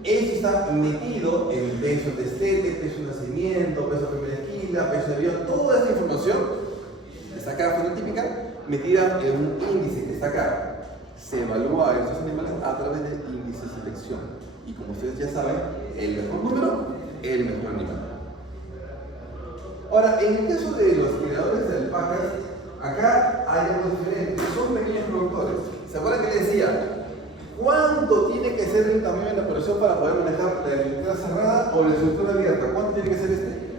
Eso está metido en peso de destete, peso de nacimiento, peso de primera esquina, peso de avión, toda esta información está acá fenotípica metida en un índice que está acá. Se evalúa a estos animales a través del índice de selección. Y como ustedes ya saben, el mejor número, el mejor animal. Ahora, en el caso de los criadores de alpacas, acá hay algo diferente. Son pequeños productores. ¿Se acuerdan que les decía? ¿Cuánto tiene que ser el tamaño de la operación para poder manejar la estructura cerrada o la estructura abierta? ¿Cuánto tiene que ser este?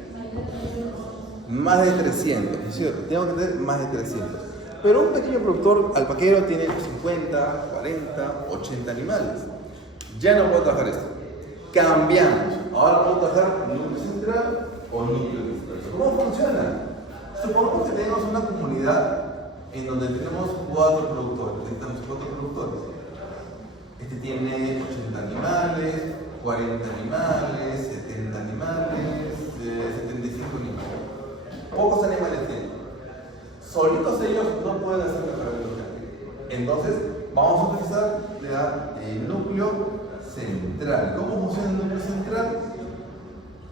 Más de 300, ¿no es cierto? Tengo que tener más de 300. Pero un pequeño productor alpaquero tiene 50, 40, 80 animales. Ya no puedo trabajar esto. Cambiamos. Ahora puedo trabajar núcleo central o núcleo disperso. ¿Cómo funciona? Supongamos que tenemos una comunidad en donde tenemos 4 productores. Necesitamos 4 productores. Este tiene 80 animales, 40 animales, 70 animales, 75 animales. Pocos animales tienen. Solitos ellos no pueden hacer la carrera. Entonces, vamos a utilizar el núcleo central. ¿Cómo funciona el núcleo central?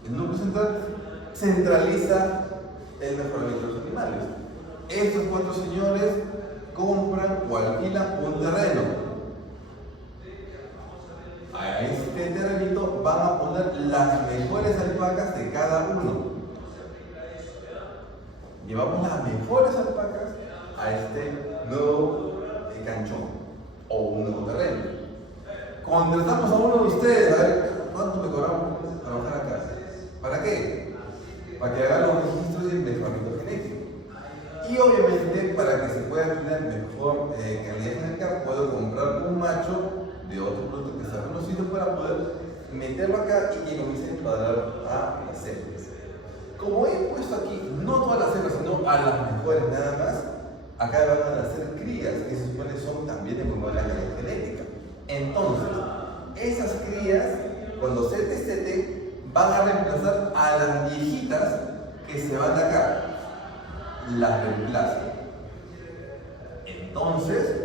El núcleo central centraliza el mejoramiento de los animales. Estos 4 señores compran o alquilan un terreno. A este terrenito van a poner las mejores alpacas de cada uno. Llevamos las mejores alpacas a este nuevo canchón o un nuevo terreno. Contratamos a uno de ustedes, a ver cuánto me cobramos por trabajar acá. ¿Para qué? Para que haga los registros de mejoramiento genético. Y obviamente, para que se pueda tener mejor calidad genética, puedo comprar un macho de otro producto que está conocido para poder meterlo acá y que comience a empadrar a las células. Como he puesto aquí, no todas las células, sino a las mejores nada más, acá van a nacer crías que se supone son también de muy buena calidad genética. Entonces, esas crías, cuando se desteten, van a reemplazar a las viejitas que se van de acá. Las reemplazan. Entonces,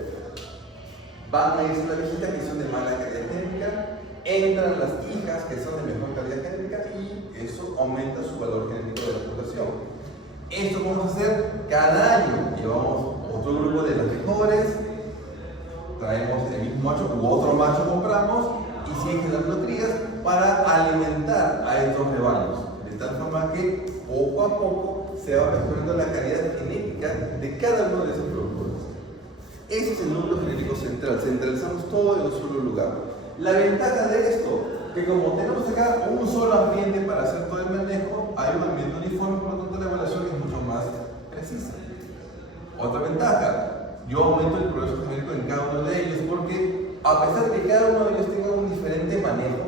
van a irse las viejitas que son de mala calidad genética, entran las hijas que son de mejor calidad genética y eso aumenta su valor genético de la población. Esto vamos a hacer cada año. Llevamos otro grupo de las mejores, traemos el mismo macho u otro macho compramos y siguen generando crías para alimentar a estos rebaños. De tal forma que poco a poco se va mejorando la calidad genética de cada uno de esos productores. Ese es el núcleo genético central. Centralizamos todo en un solo lugar. La ventaja de esto, que como tenemos acá un solo ambiente para hacer todo el manejo, hay un ambiente uniforme, por lo tanto la evaluación es mucho más precisa. Otra ventaja, yo aumento el progreso genético en cada uno de ellos porque a pesar de que cada uno de ellos tenga un diferente manejo,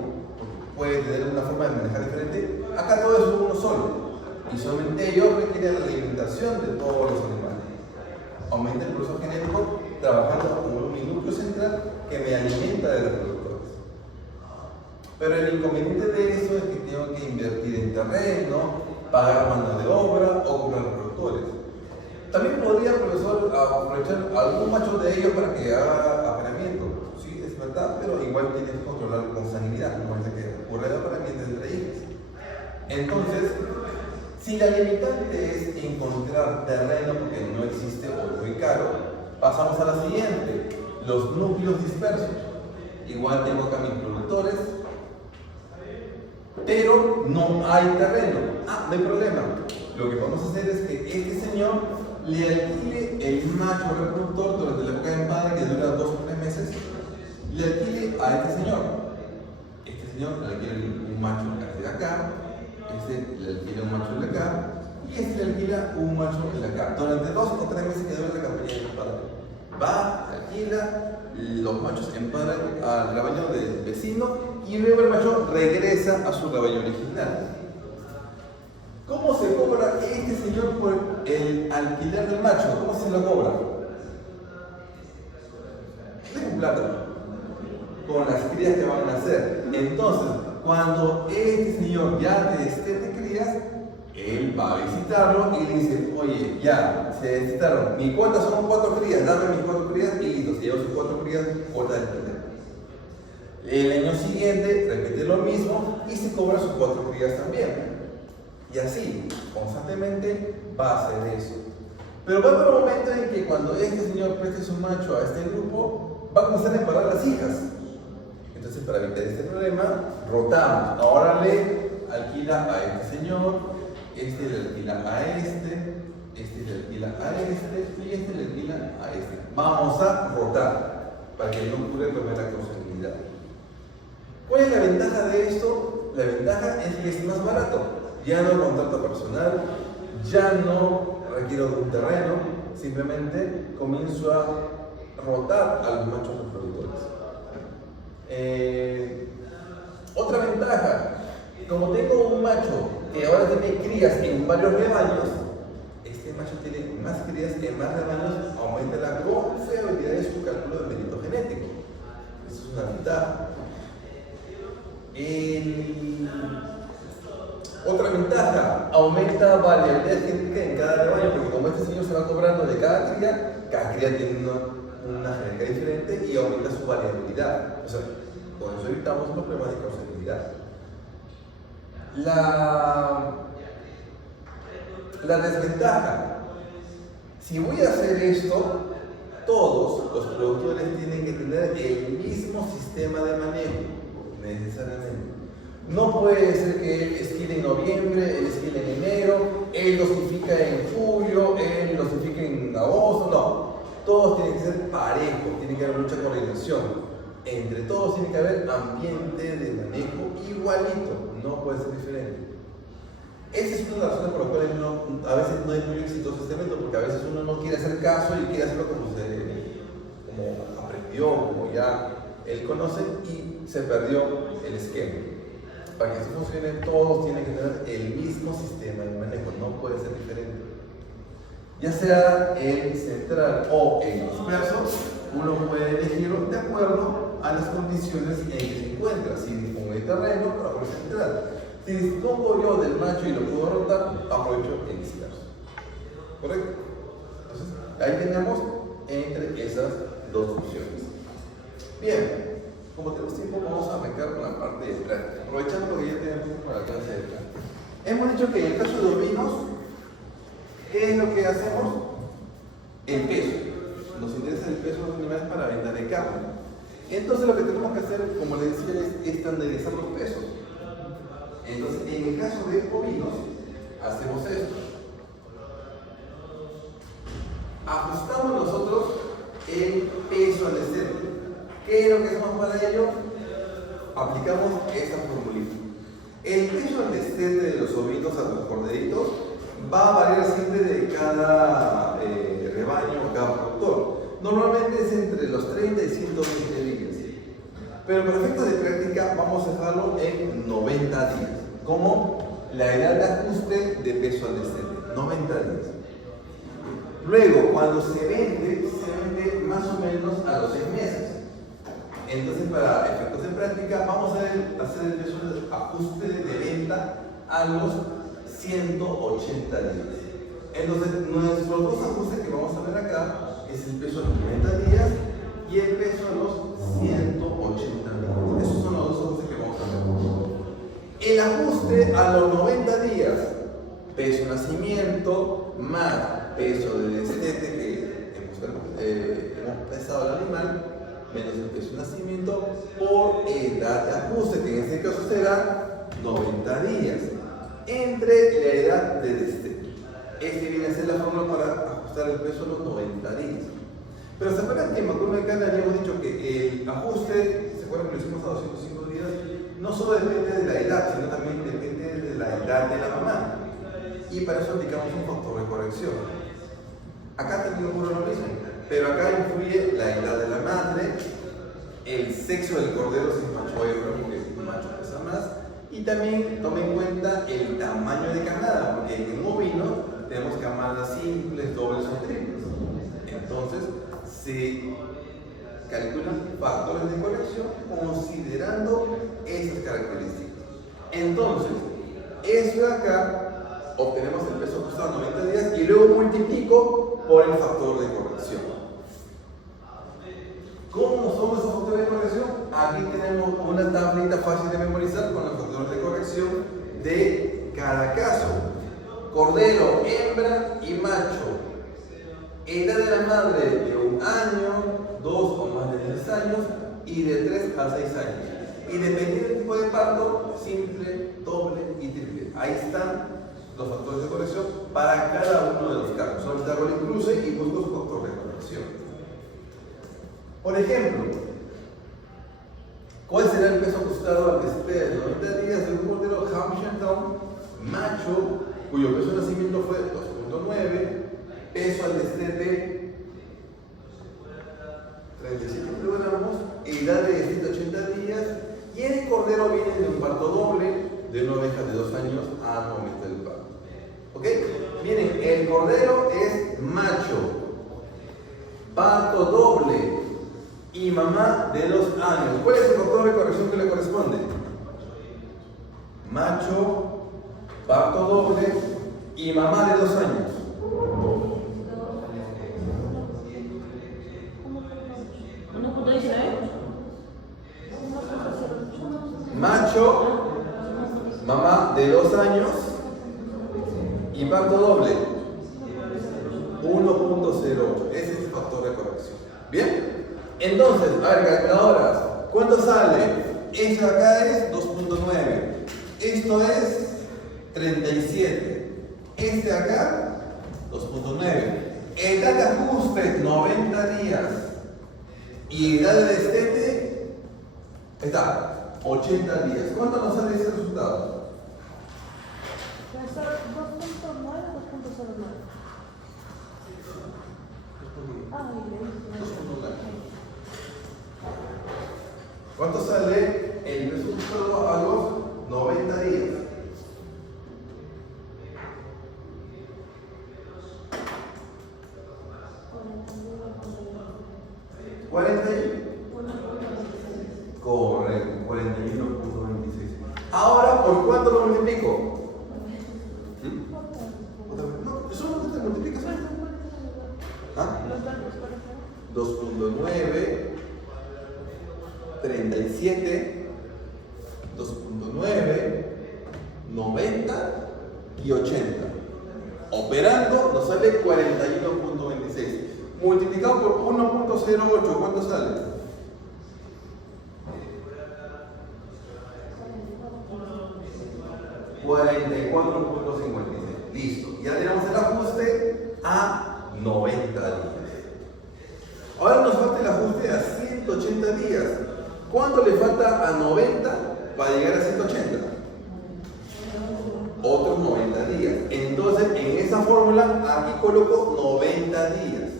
puede tener una forma de manejar diferente, acá todo es uno solo. Y solamente ellos requieren la alimentación de todos los animales. Aumenta el progreso genético trabajando con un núcleo central que me alimenta de reproductores. Pero el inconveniente de eso es que tengo que invertir en terreno, pagar mano de obra o comprar reproductores. También podría, profesor, aprovechar algún macho de ellos para que haga apareamiento. Sí, es verdad, pero igual tienes que controlar con sanidad, no es que ocurre el apareamiento entre ellos. Entonces, si la limitante es encontrar terreno porque no existe o muy caro, pasamos a la siguiente, los núcleos dispersos. Igual tengo acá mis productores, pero no hay terreno. No hay problema. Lo que vamos a hacer es que este señor le alquile el macho reproductor durante la época de empadre, que dura 2 o 3 meses, le alquile a este señor. Este señor le alquila un macho de acá, este le alquila un macho de acá, y este le alquila un macho de acá. Durante 2 o 3 meses que dura la campaña de empadre. Va, alquila, los machos empadan al rebaño del vecino y luego el macho regresa a su rebaño original. ¿Cómo se cobra este señor por el alquiler del macho? ¿Cómo se lo cobra? Con plata, con las crías que van a nacer. Entonces, cuando este señor ya destete crías, él va a visitarlo y le dice, oye, ya, se destetaron, mi cuota son 4 crías, dame mis 4 crías y listo, se lleva sus 4 crías, cuota de destete. El año siguiente repite lo mismo y se cobra sus 4 crías también. Y así, constantemente va a hacer eso. Pero va a haber un momento en que cuando este señor preste su macho a este grupo, va a comenzar a emparar las hijas. Entonces, para evitar este problema, rotamos. Ahora le alquila a este señor, este le alquila a este le alquila a este y este le alquila a este. Vamos a rotar para que no ocurra el problema de la consanguinidad. ¿Cuál es la ventaja de esto? La ventaja es que es más barato. Ya no contrato personal, ya no requiero de un terreno, simplemente comienzo a rotar a los machos reproductores. Otra ventaja, como tengo un macho que ahora tiene crías en varios rebaños, este macho tiene más crías en más rebaños, aumenta la confiabilidad de su cálculo de mérito genético. Eso es una ventaja. Otra ventaja, aumenta variabilidad genética en cada rebaño, porque como este señor se va cobrando de cada cría tiene una genética diferente y aumenta su variabilidad. O sea, con eso evitamos los problemas de causalidad. La desventaja, si voy a hacer esto, todos los productores tienen que tener el mismo sistema de manejo, necesariamente. No puede ser que él esquile en noviembre, él esquile en enero, él dosifica en julio, él dosifica en agosto, no. Todos tienen que ser parejos, tiene que haber mucha coordinación. Entre todos tiene que haber ambiente de manejo igualito, no puede ser diferente. Esa es una de las razones por las cuales a veces no es muy exitoso este método, porque a veces uno no quiere hacer caso y quiere hacerlo como aprendió, como ya él conoce, y se perdió el esquema. Para que así funcione, todos tienen que tener el mismo sistema de manejo, no puede ser diferente. Ya sea el central o el disperso, uno puede elegirlo de acuerdo a las condiciones en que se encuentra. Si dispongo de terreno, aprovecho el central. Si dispongo yo del macho y lo puedo rotar, aprovecho el disperso. ¿Correcto? Entonces, ahí tenemos entre esas dos opciones. Bien, como tenemos tiempo, vamos a arrancar con la parte de práctica. Aprovechando lo que ya tenemos para la clase de práctica. Hemos dicho que en el caso de ovinos, ¿qué es lo que hacemos? El peso. Nos interesa el peso de los animales para venta de carne. Entonces lo que tenemos que hacer, como les decía, es estandarizar los pesos. Entonces, en el caso de ovinos, hacemos esto. Ajustamos nosotros el peso al decente. ¿Qué es lo que hacemos para ello? Aplicamos esta formulita. El peso al decente de los ovinos a los corderitos va a variar siempre de cada rebaño o cada productor. Normalmente es entre los 30 y 120 días. Pero para efectos de práctica vamos a dejarlo en 90 días, como la edad de ajuste de peso al decente, 90 días. Luego, cuando se vende más o menos a los 6 meses. Entonces, para efectos de práctica, vamos a hacer el peso de ajuste de venta a los 180 días. Entonces, nuestros dos ajustes que vamos a ver acá es el peso a los 90 días y el peso a los 180 días. Esos son los dos ajustes que vamos a ver. El ajuste a los 90 días, peso de nacimiento más peso de destete que hemos pesado al animal, menos el peso de nacimiento por edad de ajuste, que en este caso será 90 días, entre la edad de destete. Este viene a ser la fórmula para ajustar el peso a los 90 días. Pero se acuerdan que en Macuno de Cana habíamos dicho que el ajuste, ¿se acuerdan que lo hicimos a 205 días? No solo depende de la edad, sino también depende de la edad de la mamá. Y para eso aplicamos un factor de corrección. Acá también ocurre lo mismo, pero acá influye la edad de la madre, el sexo del cordero, si es macho o hembra, porque el macho pesa más, y también tome en cuenta el tamaño de camada, porque en un ovino tenemos camadas simples, dobles o triples. Entonces, se calculan factores de corrección considerando esas características. Entonces, eso de acá, obtenemos el peso ajustado a 90 días y luego multiplico por el factor de corrección. ¿Cómo son esos factores de corrección? Aquí tenemos una tablita fácil de memorizar con los factores de corrección de cada caso. Cordero, hembra y macho. Edad de la madre de 1 año, 2 o más de 10 años y de 3 a 6 años. Y dependiendo del tipo de parto, simple, doble y triple. Ahí están los factores de corrección para cada uno de los casos. Solamente hago el cruce y busco su factor de corrección. Por ejemplo, ¿cuál será el peso ajustado al destete de 90 días de un cordero Hampshire Down macho cuyo peso de nacimiento fue 2.9, peso al destete 37 kilogramos, edad de 180 días y el cordero viene de un parto doble de una oveja de 2 años al momento del parto. ¿Ok? Miren, el cordero es macho, parto doble y mamá de 2 años. ¿Cuál es el factor de corrección que le corresponde? Macho, parto doble y mamá de 2 años. ¿1.19? Macho, mamá de 2 años y parto doble. 1.08. Ese es el factor de corrección. ¿Bien? Entonces, a ver, calculadoras. ¿Cuánto sale? Esto de acá es 2.9. Esto es 37. Este de acá, 2.9. Edad de ajuste, 90 días. Y edad de destete, está, 80 días. ¿Cuánto nos sale ese resultado? Profesor, 2.9 o 2.09. Ah, ¿Cuánto sale el resultado a los 90 días? Correcto, 41.26. Ahora, ¿por cuánto lo multiplico? No, eso no te multiplica, ¿sabes? ¿Ah? 2.9, 37, 2.9, 90 y 80. Operando nos sale 41.26. Multiplicado por 1.08, ¿cuánto sale? 44.56. Listo. Ya tenemos el ajuste a 90 días. Ahora nos falta el ajuste a 180 días. ¿Cuánto le falta a 90 para llegar a 180? Otros 90 días. Entonces, en esa fórmula, aquí coloco 90 días.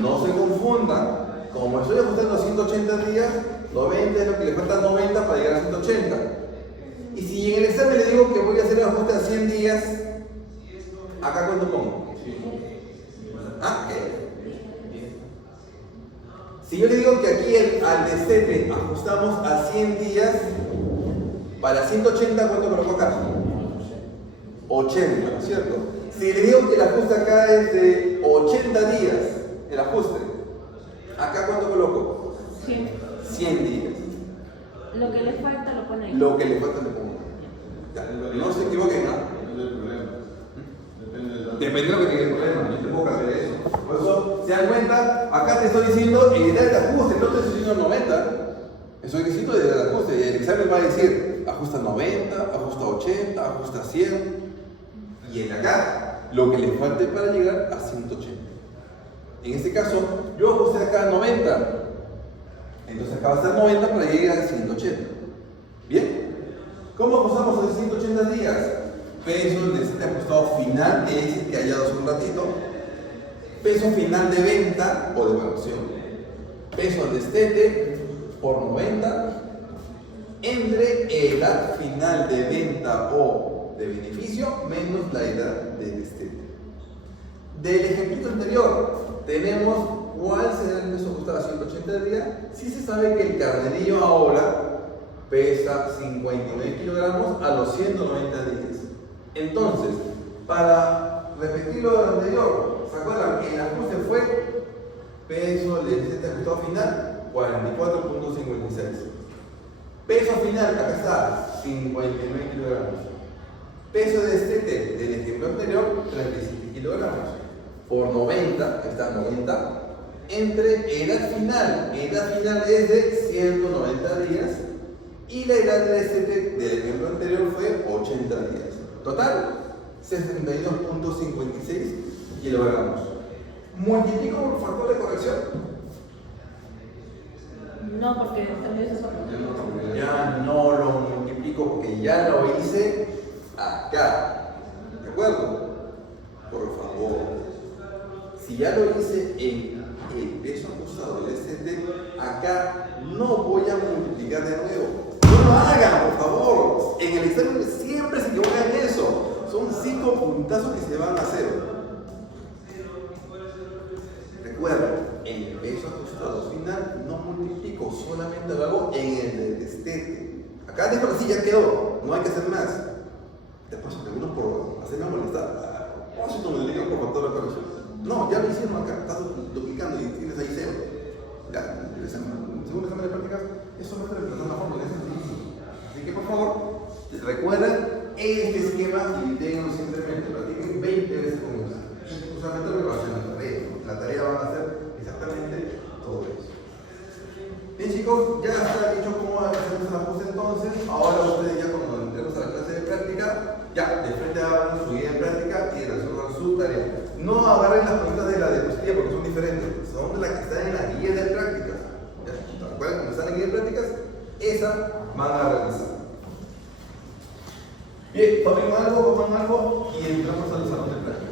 No se confundan. Como estoy ajustando a 180 días, 90 es lo que le falta a 90 para llegar a 180. Y si en el examen le digo que voy a hacer el ajuste a 100 días, ¿acá cuánto pongo? ¿Ah? ¿Qué? Si yo le digo que aquí al destete ajustamos a 100 días, para 180, ¿cuánto coloco acá? 80, ¿no es cierto? Si le digo que el ajuste acá es de 80 días, el ajuste, ¿acá cuánto coloco? 100 días. Lo que le falta lo pone ahí. Lo que le falta le pongo. Ya, no se equivoquen, ¿no? Depende de lo que tenga el problema, no te puedo cambiar eso. Por eso, se dan cuenta, acá te estoy diciendo edad de ajuste, no te estoy diciendo 90. Estoy diciendo edad de ajuste. Y el examen va a decir, ajusta 90, ajusta 80, ajusta 100. Y en acá, lo que le falte para llegar a 180. En este caso, yo ajusté acá 90. Entonces acá va a estar 90 para llegar a 180. ¿Bien? ¿Cómo ajustamos a 180 días? Peso del destete ajustado final, que es el que hallado hace un ratito. Peso final de venta o de evaluación. Peso del destete por 90 entre edad final de venta o de beneficio menos la edad del destete. Del ejemplo anterior, tenemos cuál será el peso ajustado a 180 días. Si se sabe que el carnerillo ahora pesa 59 kilogramos a los 190 días. Entonces, para repetir lo anterior, ¿se acuerdan? El ajuste fue peso del destete ajustado final 44.56. Peso final, acá está, 59 kilogramos. Peso de destete del ejemplo anterior, 37 kilogramos. Por 90, está 90, entre edad final es de 190 días y la edad de destete del ejemplo anterior fue 80 días. Total, 62.56 kilogramos. Multiplico por factor de corrección. No, porque también es otro. Ya no lo multiplico porque ya lo hice acá. ¿De acuerdo? Por favor. Si ya lo hice en el peso ajustado del destete, acá no voy a multiplicar de nuevo. No lo hagan, por favor. En el examen siempre se equivocan en eso. Son 5 puntazos que se van a hacer. Recuerda, en el peso ajustado final no multiplico, solamente lo hago en el del destete. Acá de por sí ya quedó, no hay que hacer más. De paso, que algunos por hacerme molestar. ¿Cuánto me digan por factor de corrección? No, ya lo hicieron acá, estás duplicando y tienes ahí 0. Ya, el segundo examen de prácticas es solamente reemplazar la fórmula, es sencillo. que por favor, recuerden este esquema y tenganlo simplemente, practiquen 20 veces con ustedes. Usualmente lo hacen en la tarea. La tarea van a hacer exactamente todo eso. Bien chicos, ya está dicho cómo hacemos el ajuste entonces. Ahora ustedes ya cuando entremos a la clase de práctica, ya de frente hagan su guía de práctica y resuelvan su tarea. No agarren las preguntas de la diapositiva porque son diferentes, son las que están en la guía de prácticas. ¿Ya? ¿Recuerdan cómo están en la guía de prácticas? Esa van a realizar. Bien, tomen algo, coman algo y entramos al salón de práctica.